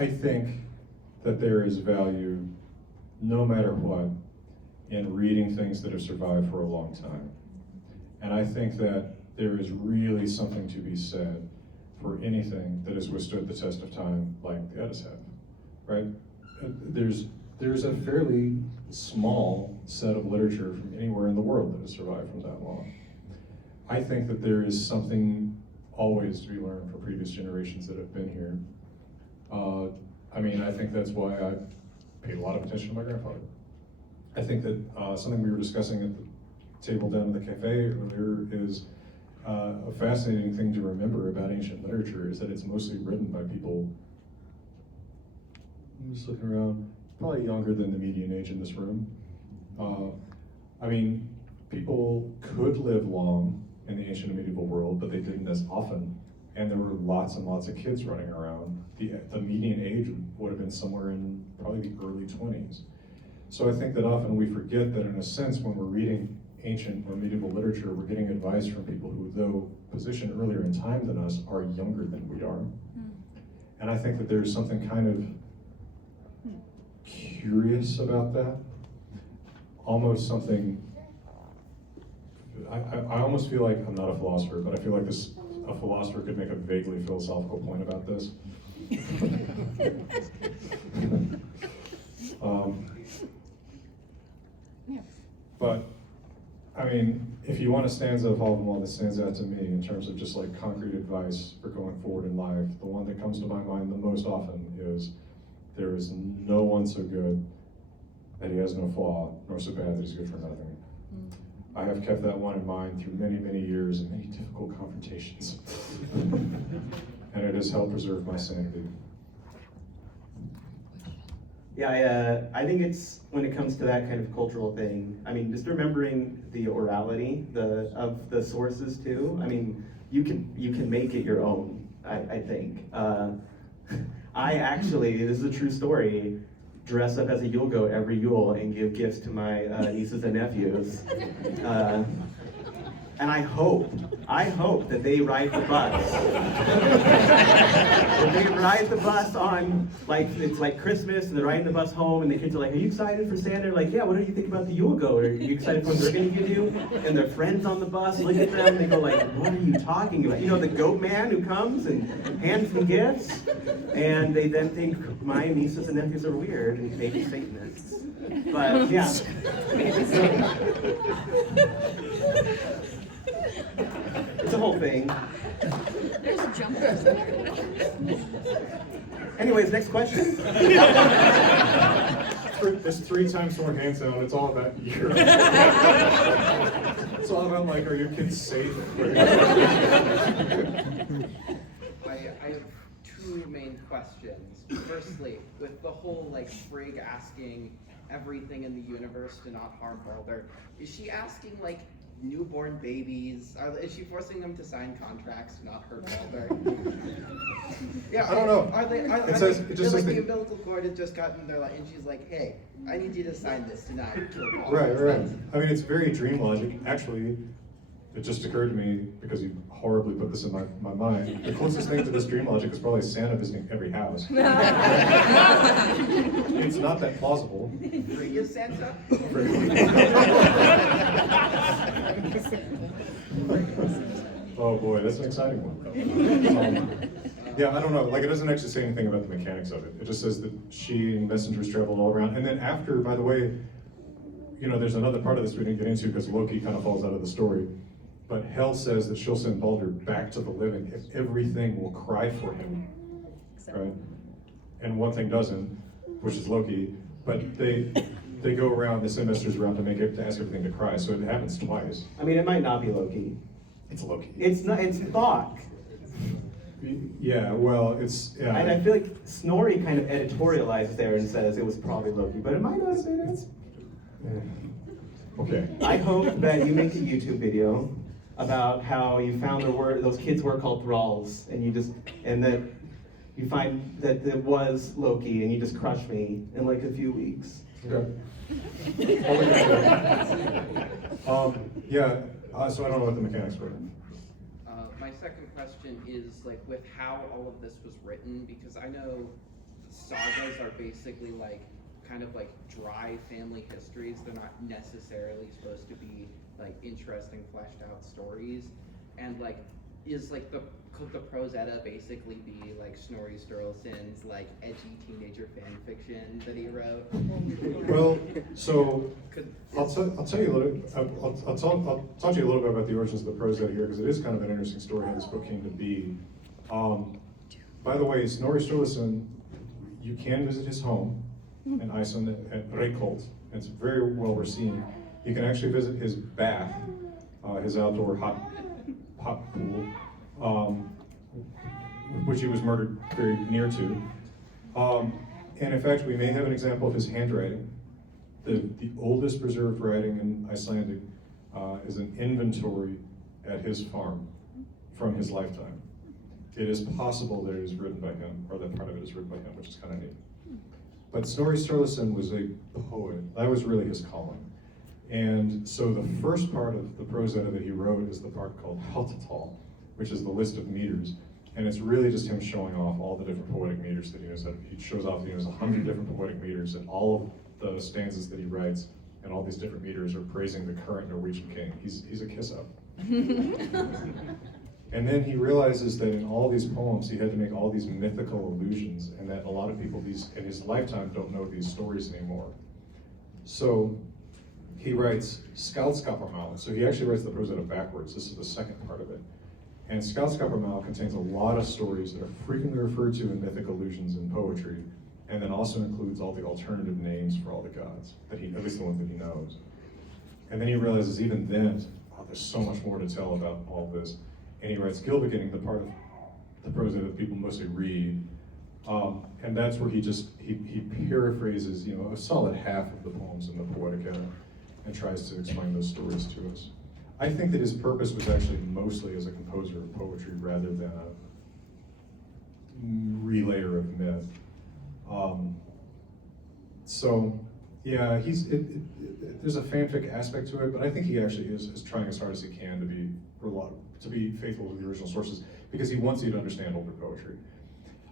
think that there is value, no matter what, in reading things that have survived for a long time. And I think that there is really something to be said for anything that has withstood the test of time, like the Eddas have, right? There's a fairly small set of literature from anywhere in the world that has survived from that long. I think that there is something always to be learned from previous generations that have been here. I think that's why paid a lot of attention to my grandfather. I think that something we were discussing at the table down in the cafe earlier is a fascinating thing to remember about ancient literature is that it's mostly written by people, I'm just looking around, probably younger than the median age in this room. I mean, people could live long in the ancient and medieval world, but they didn't as often. And there were lots and lots of kids running around. The median age would have been somewhere in probably the early 20s. So I think that often we forget that in a sense when we're reading ancient or medieval literature, we're getting advice from people who, though positioned earlier in time than us, are younger than we are. And I think that there's something kind of curious about that. Almost something, I almost feel like, I'm not a philosopher, but I feel like a philosopher could make a vaguely philosophical point about this. But, I mean, if you want a stanza of all of them all that stands out to me in terms of just like concrete advice for going forward in life, the one that comes to my mind the most often is, there is no one so good that he has no flaw, nor so bad that he's good for nothing. I have kept that one in mind through many, many years and many difficult confrontations. And it has helped preserve my sanity. Yeah, I think it's, when it comes to that kind of cultural thing, I mean, just remembering the orality of the sources too. I mean, you can make it your own, I think. I actually, this is a true story, dress up as a Yule goat every Yule and give gifts to my nieces and nephews. And I hope that they ride the bus. That they ride the bus on, like, it's like Christmas and they're riding the bus home and the kids are like, are you excited for Santa? They're like, yeah, what do you think about the Yule goat? Are you excited for what they're gonna give you? And their friends on the bus look at them and they go like, what are you talking about? You know, the goat man who comes and hands them gifts? And they then think my nieces and nephews are weird and maybe Satanists. But yeah. It's a whole thing. There's a jumper. Anyways, next question. There's 3 times more hand sound. It's all about you. It's all about like, are your kids safe? I have 2 main questions. Firstly, with the whole like Frigg asking everything in the universe to not harm Balder, is she asking like newborn babies? Is she forcing them to sign contracts to not hurt Balder? Yeah, I don't know. It says the umbilical cord has just gotten there, and she's like, "Hey, I need you to sign this to not kill Balder." Right. I mean, it's very dream logic. Actually, it just occurred to me, because you horribly put this in my mind, the closest thing to this dream logic is probably Santa visiting every house. It's not that plausible. Free is Santa? Oh boy, that's an exciting one. Yeah, I don't know, like it doesn't actually say anything about the mechanics of it. It just says that she and messengers traveled all around. And then after, by the way, you know, there's another part of this we didn't get into because Loki kind of falls out of the story. But Hel says that she'll send Balder back to the living if everything will cry for him, right? And one thing doesn't, which is Loki, but they go around, they send messengers around to ask everything to cry, so it happens twice. I mean, it might not be Loki. It's Loki. It's not. It's Thok. Yeah, well, it's, yeah. And I feel like Snorri kind of editorialized there and says it was probably Loki, but it might not have been it. Okay. I hope that you make a YouTube video about how you found those kids were called thralls, and that you find that it was Loki, and you just crush me in like a few weeks. Okay. Yeah, so I don't know what the mechanics were. My second question is like with how all of this was written, because I know sagas are basically like kind of like dry family histories. They're not necessarily supposed to be like interesting fleshed out stories. And like, could the prose edda basically be like Snorri Sturluson's like edgy teenager fan fiction that he wrote? Well, so I'll talk to you a little bit about the origins of the prose edda here, because it is kind of an interesting story how this book came to be. By the way, Snorri Sturluson, you can visit his home. in Iceland at Reykholt. It's very well received. You can actually visit his bath, his outdoor hot pool, which he was murdered very near to. And in fact, we may have an example of his handwriting. The oldest preserved writing in Icelandic is an inventory at his farm from his lifetime. It is possible that it is written by him, or that part of it is written by him, which is kind of neat. But Snorri Sturluson was a poet. That was really his calling. And so the first part of the prose edda that he wrote is the part called Heltatal, which is the list of meters. And it's really just him showing off all the different poetic meters that he knows. That he shows off that he knows 100 different poetic meters, and all of the stanzas that he writes and all these different meters are praising the current Norwegian king. He's a kiss-up. And then he realizes that in all these poems, he had to make all these mythical allusions, and that a lot of people in his lifetime don't know these stories anymore. So he writes Skaldskaparmál. So he actually writes the prose edda backwards. This is the second part of it. And Skaldskaparmál contains a lot of stories that are frequently referred to in mythic allusions in poetry, and then also includes all the alternative names for all the gods, at least the ones that he knows. And then he realizes even then, there's so much more to tell about all this. And he writes Gilbeginning, the part of the prose that people mostly read. And that's where he paraphrases, a solid half of the poems in the Poetic Edda and tries to explain those stories to us. I think that his purpose was actually mostly as a composer of poetry rather than a relayer of myth. So yeah, there's a fanfic aspect to it, but I think he actually is trying as hard as he can to be faithful to the original sources, because he wants you to understand older poetry.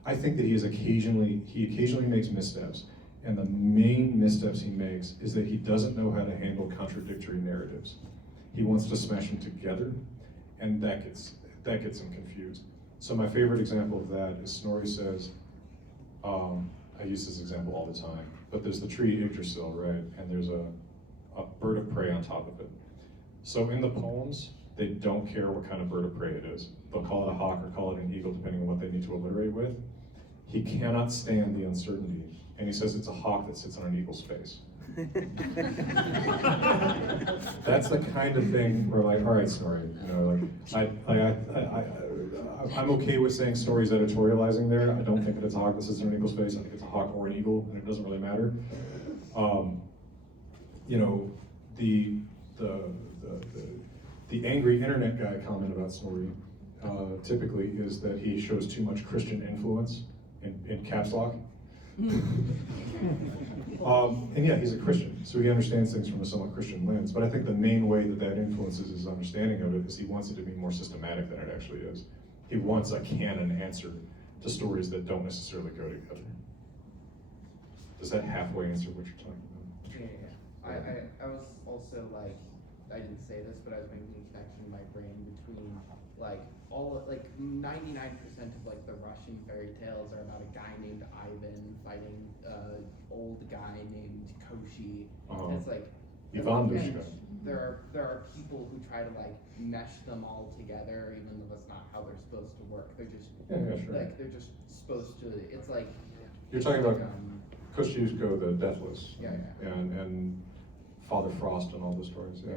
I think that he occasionally makes missteps, and the main missteps he makes is that he doesn't know how to handle contradictory narratives. He wants to smash them together, and that gets him confused. So my favorite example of that is Snorri says, I use this example all the time, but there's the tree Yggdrasil, right? And there's a bird of prey on top of it. So in the poems, they don't care what kind of bird of prey it is. They'll call it a hawk or call it an eagle, depending on what they need to alliterate with. He cannot stand the uncertainty, and he says it's a hawk that sits on an eagle's face. That's the kind of thing where, like, all right, Snorri, I'm okay with saying Snorri's editorializing there. I don't think that it's a hawk that sits on an eagle's face. I think it's a hawk or an eagle, and it doesn't really matter. The angry internet guy comment about Snorri typically is that he shows too much Christian influence in caps lock. And yeah, he's a Christian, so he understands things from a somewhat Christian lens, but I think the main way that influences his understanding of it is he wants it to be more systematic than it actually is. He wants a canon answer to stories that don't necessarily go together. Does that halfway answer what you're talking about? Yeah. I was also like, I didn't say this, but I was making a connection in my brain between like 99% of like the Russian fairy tales are about a guy named Ivan fighting an old guy named Koshi. And it's like Ivan there are people who try to like mesh them all together, even though that's not how they're supposed to work. They're just like they're just supposed to. It's like you're talking about Kosciuszko the Deathless, and Father Frost and all those stories. Yeah.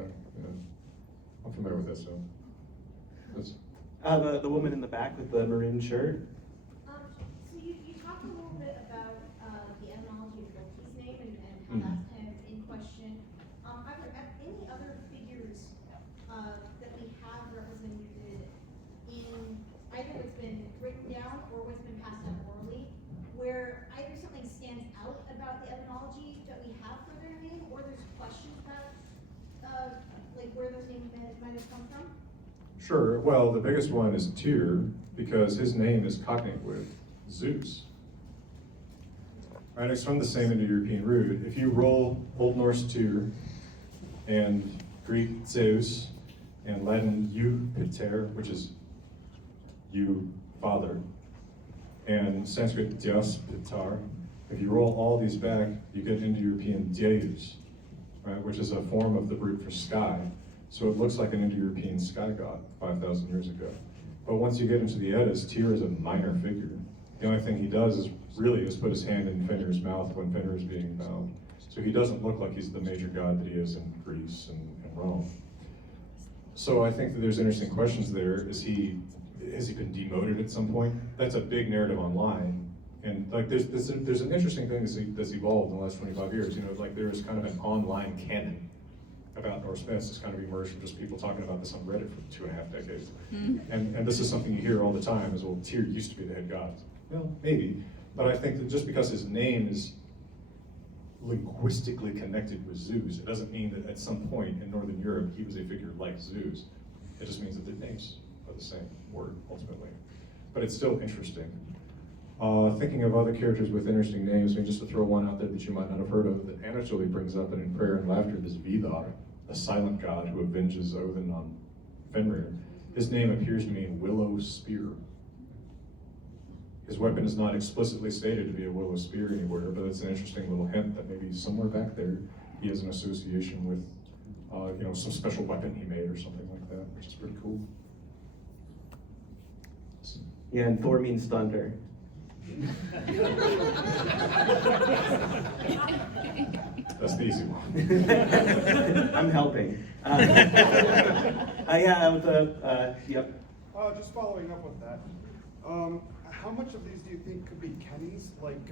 I'm familiar with this. So the woman in the back with the maroon shirt. So you talked a little bit about the etymology of Loki's name and how that's kind of in question. Are there any other figures that we have represented in either what's been written down or what's been passed down orally, where either something stands out about the etymology that we have for their name, or there's questions about like where those names might have come from? Sure. Well, the biggest one is Tyr, because his name is cognate with Zeus. Right, it's from the same Indo-European root. If you roll Old Norse Tyr and Greek Zeus and Latin Jupiter, which is you, father, and Sanskrit Dios Pitar, if you roll all these back, you get Indo-European Deus, right, which is a form of the root for sky. So it looks like an Indo-European sky god 5,000 years ago. But once you get into the Eddas, Tyr is a minor figure. The only thing he does is really has put his hand in Fenrir's mouth when Fenrir is being bound. So he doesn't look like he's the major god that he is in Greece and Rome. So I think that there's interesting questions there. Has he been demoted at some point? That's a big narrative online. And like there's an interesting thing that's evolved in the last 25 years. You know, like there's kind of an online canon about Norse myths. It's kind of emerged from just people talking about this on Reddit for 2.5 decades. And this is something you hear all the time is, well, Tyr used to be the head god. Well, maybe, but I think that just because his name is linguistically connected with Zeus, it doesn't mean that at some point in Northern Europe he was a figure like Zeus. It just means that their names are the same word ultimately. But it's still interesting. Thinking of other characters with interesting names, I mean, just to throw one out there that you might not have heard of, that Anatoly brings up in Prayer and Laughter, this Vidar, a silent god who avenges Odin on Fenrir. His name appears to mean willow spear. His weapon is not explicitly stated to be a willow spear anywhere, but it's an interesting little hint that maybe somewhere back there he has an association with, you know, some special weapon he made or something like that, which is pretty cool. Yeah, and Thor means thunder. That's the easy one. I'm helping. Yep. Just following up with that, how much of these do you think could be kennings, like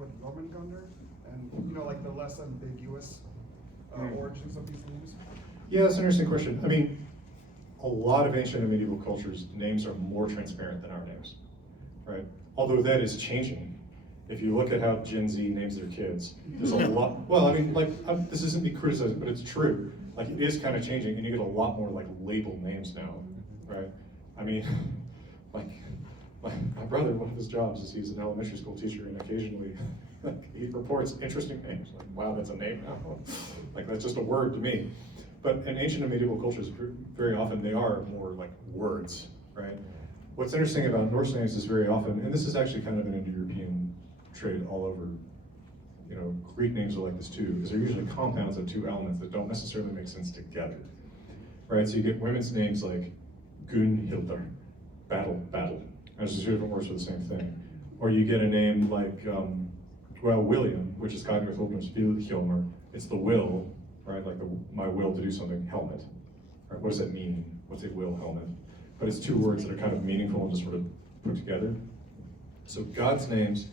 with Jormungandr, and you know, like the less ambiguous origins of these names? Yeah, that's an interesting question. I mean, a lot of ancient and medieval cultures, names are more transparent than our names, right? Although that is changing. If you look at how Gen Z names their kids, there's a lot, well, I mean, like, this isn't me criticizing, but it's true. Like, it is kind of changing, and you get a lot more, like, label names now, right? I mean, like my brother, one of his jobs is he's an elementary school teacher, and occasionally he reports interesting names. Like, wow, that's a name now. Like, that's just a word to me. But in ancient and medieval cultures, very often they are more like words, right? What's interesting about Norse names is very often, and this is actually kind of an Indo-European trait all over, you know, Greek names are like this too, because they're usually compounds of two elements that don't necessarily make sense together, right? So you get women's names like Gunhildr, battle. There's just two different words for the same thing. Or you get a name like, well, William, which is Kagnir Thorgrim's Vilhjolmur. It's the will, right? Like my will to do something, helmet. Right? What does that mean? What's a will helmet? But it's two words that are kind of meaningful and just sort of put together. So God's names,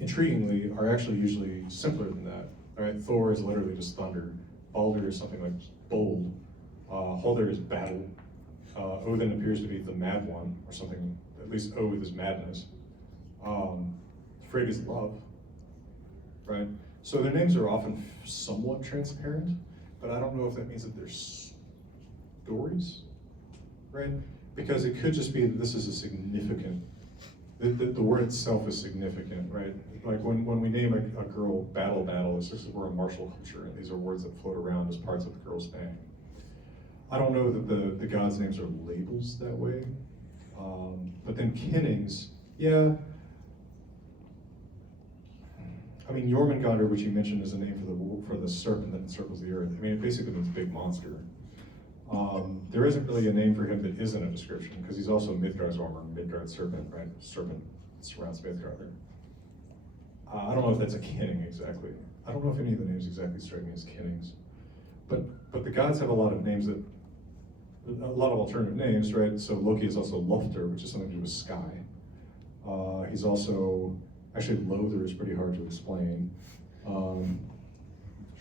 intriguingly, are actually usually simpler than that. Right? Thor is literally just thunder. Baldur is something like bold. Haldr is battle. Odin appears to be the mad one, or something, at least Ode is madness. Frigg is love, right? So their names are often somewhat transparent, but I don't know if that means that they're stories, right? Because it could just be that this is a significant, the word itself is significant, right? Like when we name a girl Battle, it's just that we're a martial culture, and these are words that float around as parts of the girl's name. I don't know that the gods' names are labels that way, but then kennings, yeah. I mean, Jormungandr, which you mentioned, is a name for the serpent that encircles the earth. I mean, it basically means big monster. There isn't really a name for him that isn't a description, because he's also Midgard's armor, Midgard's serpent, right? Serpent surrounds Midgard. I don't know if that's a kenning exactly. I don't know if any of the names exactly strike me as kennings. But the gods have a lot of names that, a lot of alternative names, right? So Loki is also Lofter, which is something to do with sky. He's also, actually Lothar is pretty hard to explain. Trying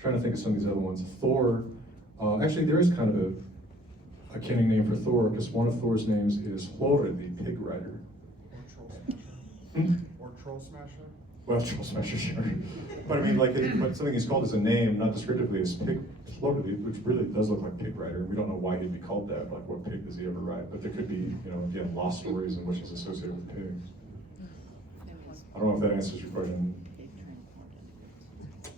to think of some of these other ones. Thor, actually there is kind of a kenning name for Thor, because one of Thor's names is Hlore, the pig rider. Or Troll Smasher? Well, Troll Smasher, sure. But I mean, like, but something he's called as a name, not descriptively, is Pig Hlore, which really does look like pig rider. We don't know why he'd be called that, like what pig does he ever ride? But there could be, you know, again, lost stories in which he's associated with pigs. I don't know if that answers your question.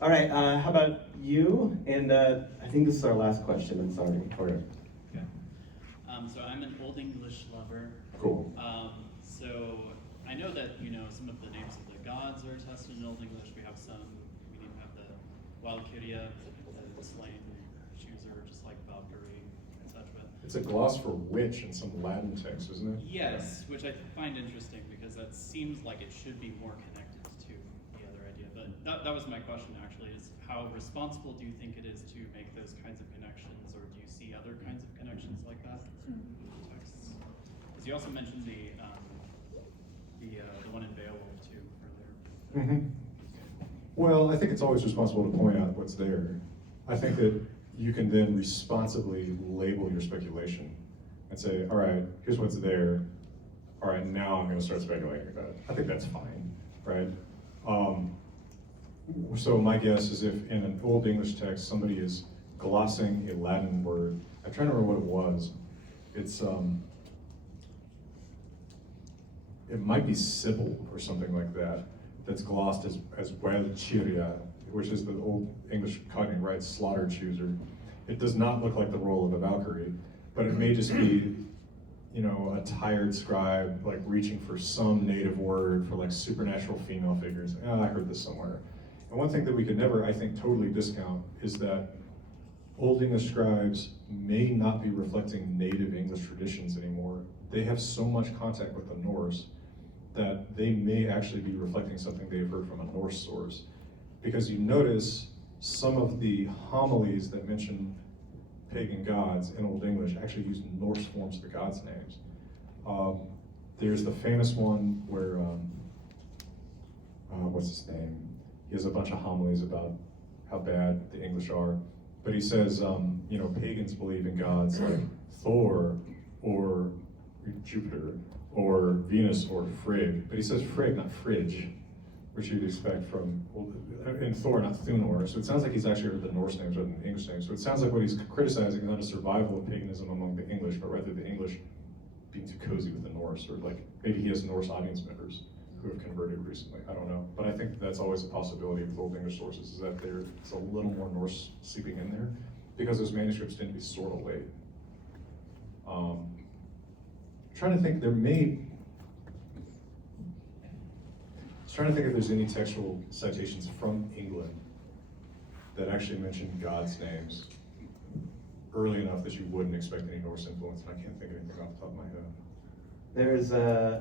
All right, how about you? And I think this is our last question. I'm sorry. Okay. Yeah. So I'm an Old English lover. Cool. So I know that, you know, some of the names of the gods are attested in Old English. We have some. We even have the Valkyria, the slain chooser, just like Valkyrie. touch with. It's a gloss for witch in some Latin text, isn't it? Yes, which I find interesting because that seems like it should be more connected to the other idea. But that was my question actually, is how responsible do you think it is to make those kinds of connections, or do you see other kinds of connections like that in texts? Because you also mentioned the one in Beowulf too earlier. Mm-hmm. Well, I think it's always responsible to point out what's there. I think that you can then responsibly label your speculation and say, all right, here's what's there. All right, now I'm going to start speculating about it. I think that's fine, right? So my guess is if in an Old English text somebody is glossing a Latin word, I'm trying to remember what it was. It's it might be Sybil or something like that, that's glossed as Valkyria, which is the Old English cognate, right? Slaughter chooser. It does not look like the role of a Valkyrie, but it may just be, you know, a tired scribe like reaching for some native word for like supernatural female figures. I heard this somewhere. And one thing that we could never, I think, totally discount is that Old English scribes may not be reflecting native English traditions anymore. They have so much contact with the Norse that they may actually be reflecting something they've heard from a Norse source. Because you notice some of the homilies that mention pagan gods in Old English actually use Norse forms of the gods' names. There's the famous one where, what's his name? He has a bunch of homilies about how bad the English are. But he says, you know, pagans believe in gods like Thor or Jupiter or Venus or Frigg. But he says Frigg, not Frigg, which you'd expect from, in Thor, not Thunor. So it sounds like he's actually heard the Norse names rather than the English names. So it sounds like what he's criticizing is not a survival of paganism among the English, but rather the English being too cozy with the Norse, or like maybe he has Norse audience members who have converted recently. I don't know. But I think that's always a possibility with Old English sources, is that there's a little more Norse seeping in there, because those manuscripts tend to be sort of late. Trying to think, trying to think if there's any textual citations from England that actually mention God's names early enough that you wouldn't expect any Norse influence, and I can't think of anything off the top of my head. There's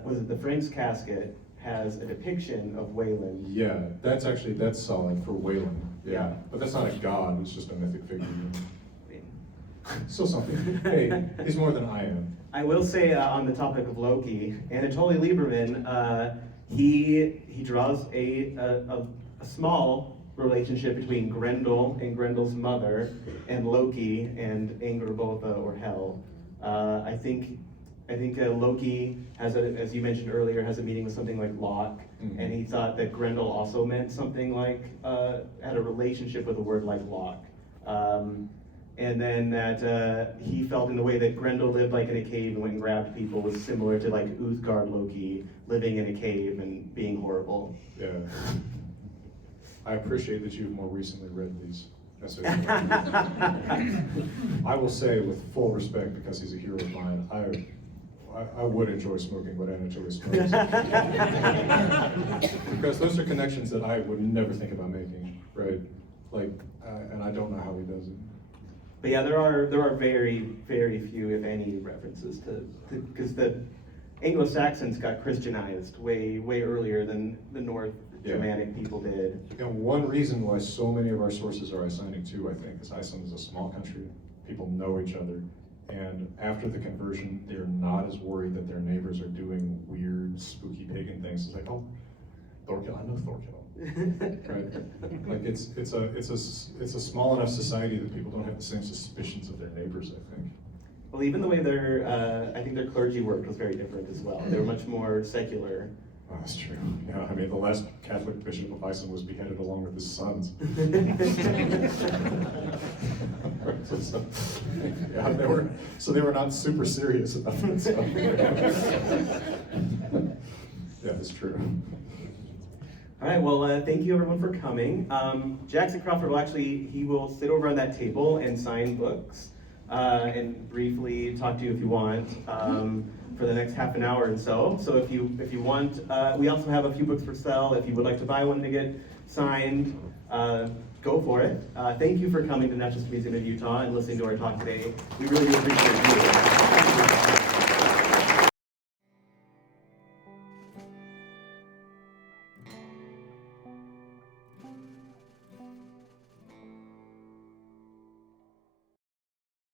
was it the Frank's casket has a depiction of Wayland. Yeah, that's solid for Wayland. Yeah, but that's not a god, it's just a mythic figure. So something. Hey, he's more than I am. I will say on the topic of Loki, Anatoly Lieberman, he draws a small relationship between Grendel and Grendel's mother and Loki and Angrboda or Hel. I think Loki has as you mentioned earlier, has a meaning with something like lock, and he thought that Grendel also meant something like had a relationship with a word like lock. And then that he felt in the way that Grendel lived like in a cave and went and grabbed people was similar to like Utgard-Loki living in a cave and being horrible. Yeah. I appreciate that you've more recently read these essays. I will say with full respect, because he's a hero of mine, I would enjoy smoking what Anatoly smokes. Because those are connections that I would never think about making, right? Like, and I don't know how he does it. But yeah, there are very, very few, if any, references to because the Anglo-Saxons got Christianized way earlier than the North Germanic people did. And one reason why so many of our sources are Icelandic too, I think, is Iceland is a small country. People know each other. And after the conversion, they're not as worried that their neighbors are doing weird, spooky pagan things. It's like, oh, Thorkill, I know Thorkill. Right? Like it's a small enough society that people don't have the same suspicions of their neighbors, I think. Well, even the way I think their clergy worked was very different as well. They were much more secular. Oh, that's true. Yeah, I mean, the last Catholic bishop of Iceland was beheaded along with his sons. So they were not super serious about that stuff. Yeah, it's true. All right, well, thank you everyone for coming. Jackson Crawford he will sit over on that table and sign books and briefly talk to you if you want for the next half an hour or so. So if you want, we also have a few books for sale if you would like to buy one to get signed. go for it. Thank you for coming to Natural Museum of Utah and listening to our talk today. We really do appreciate you.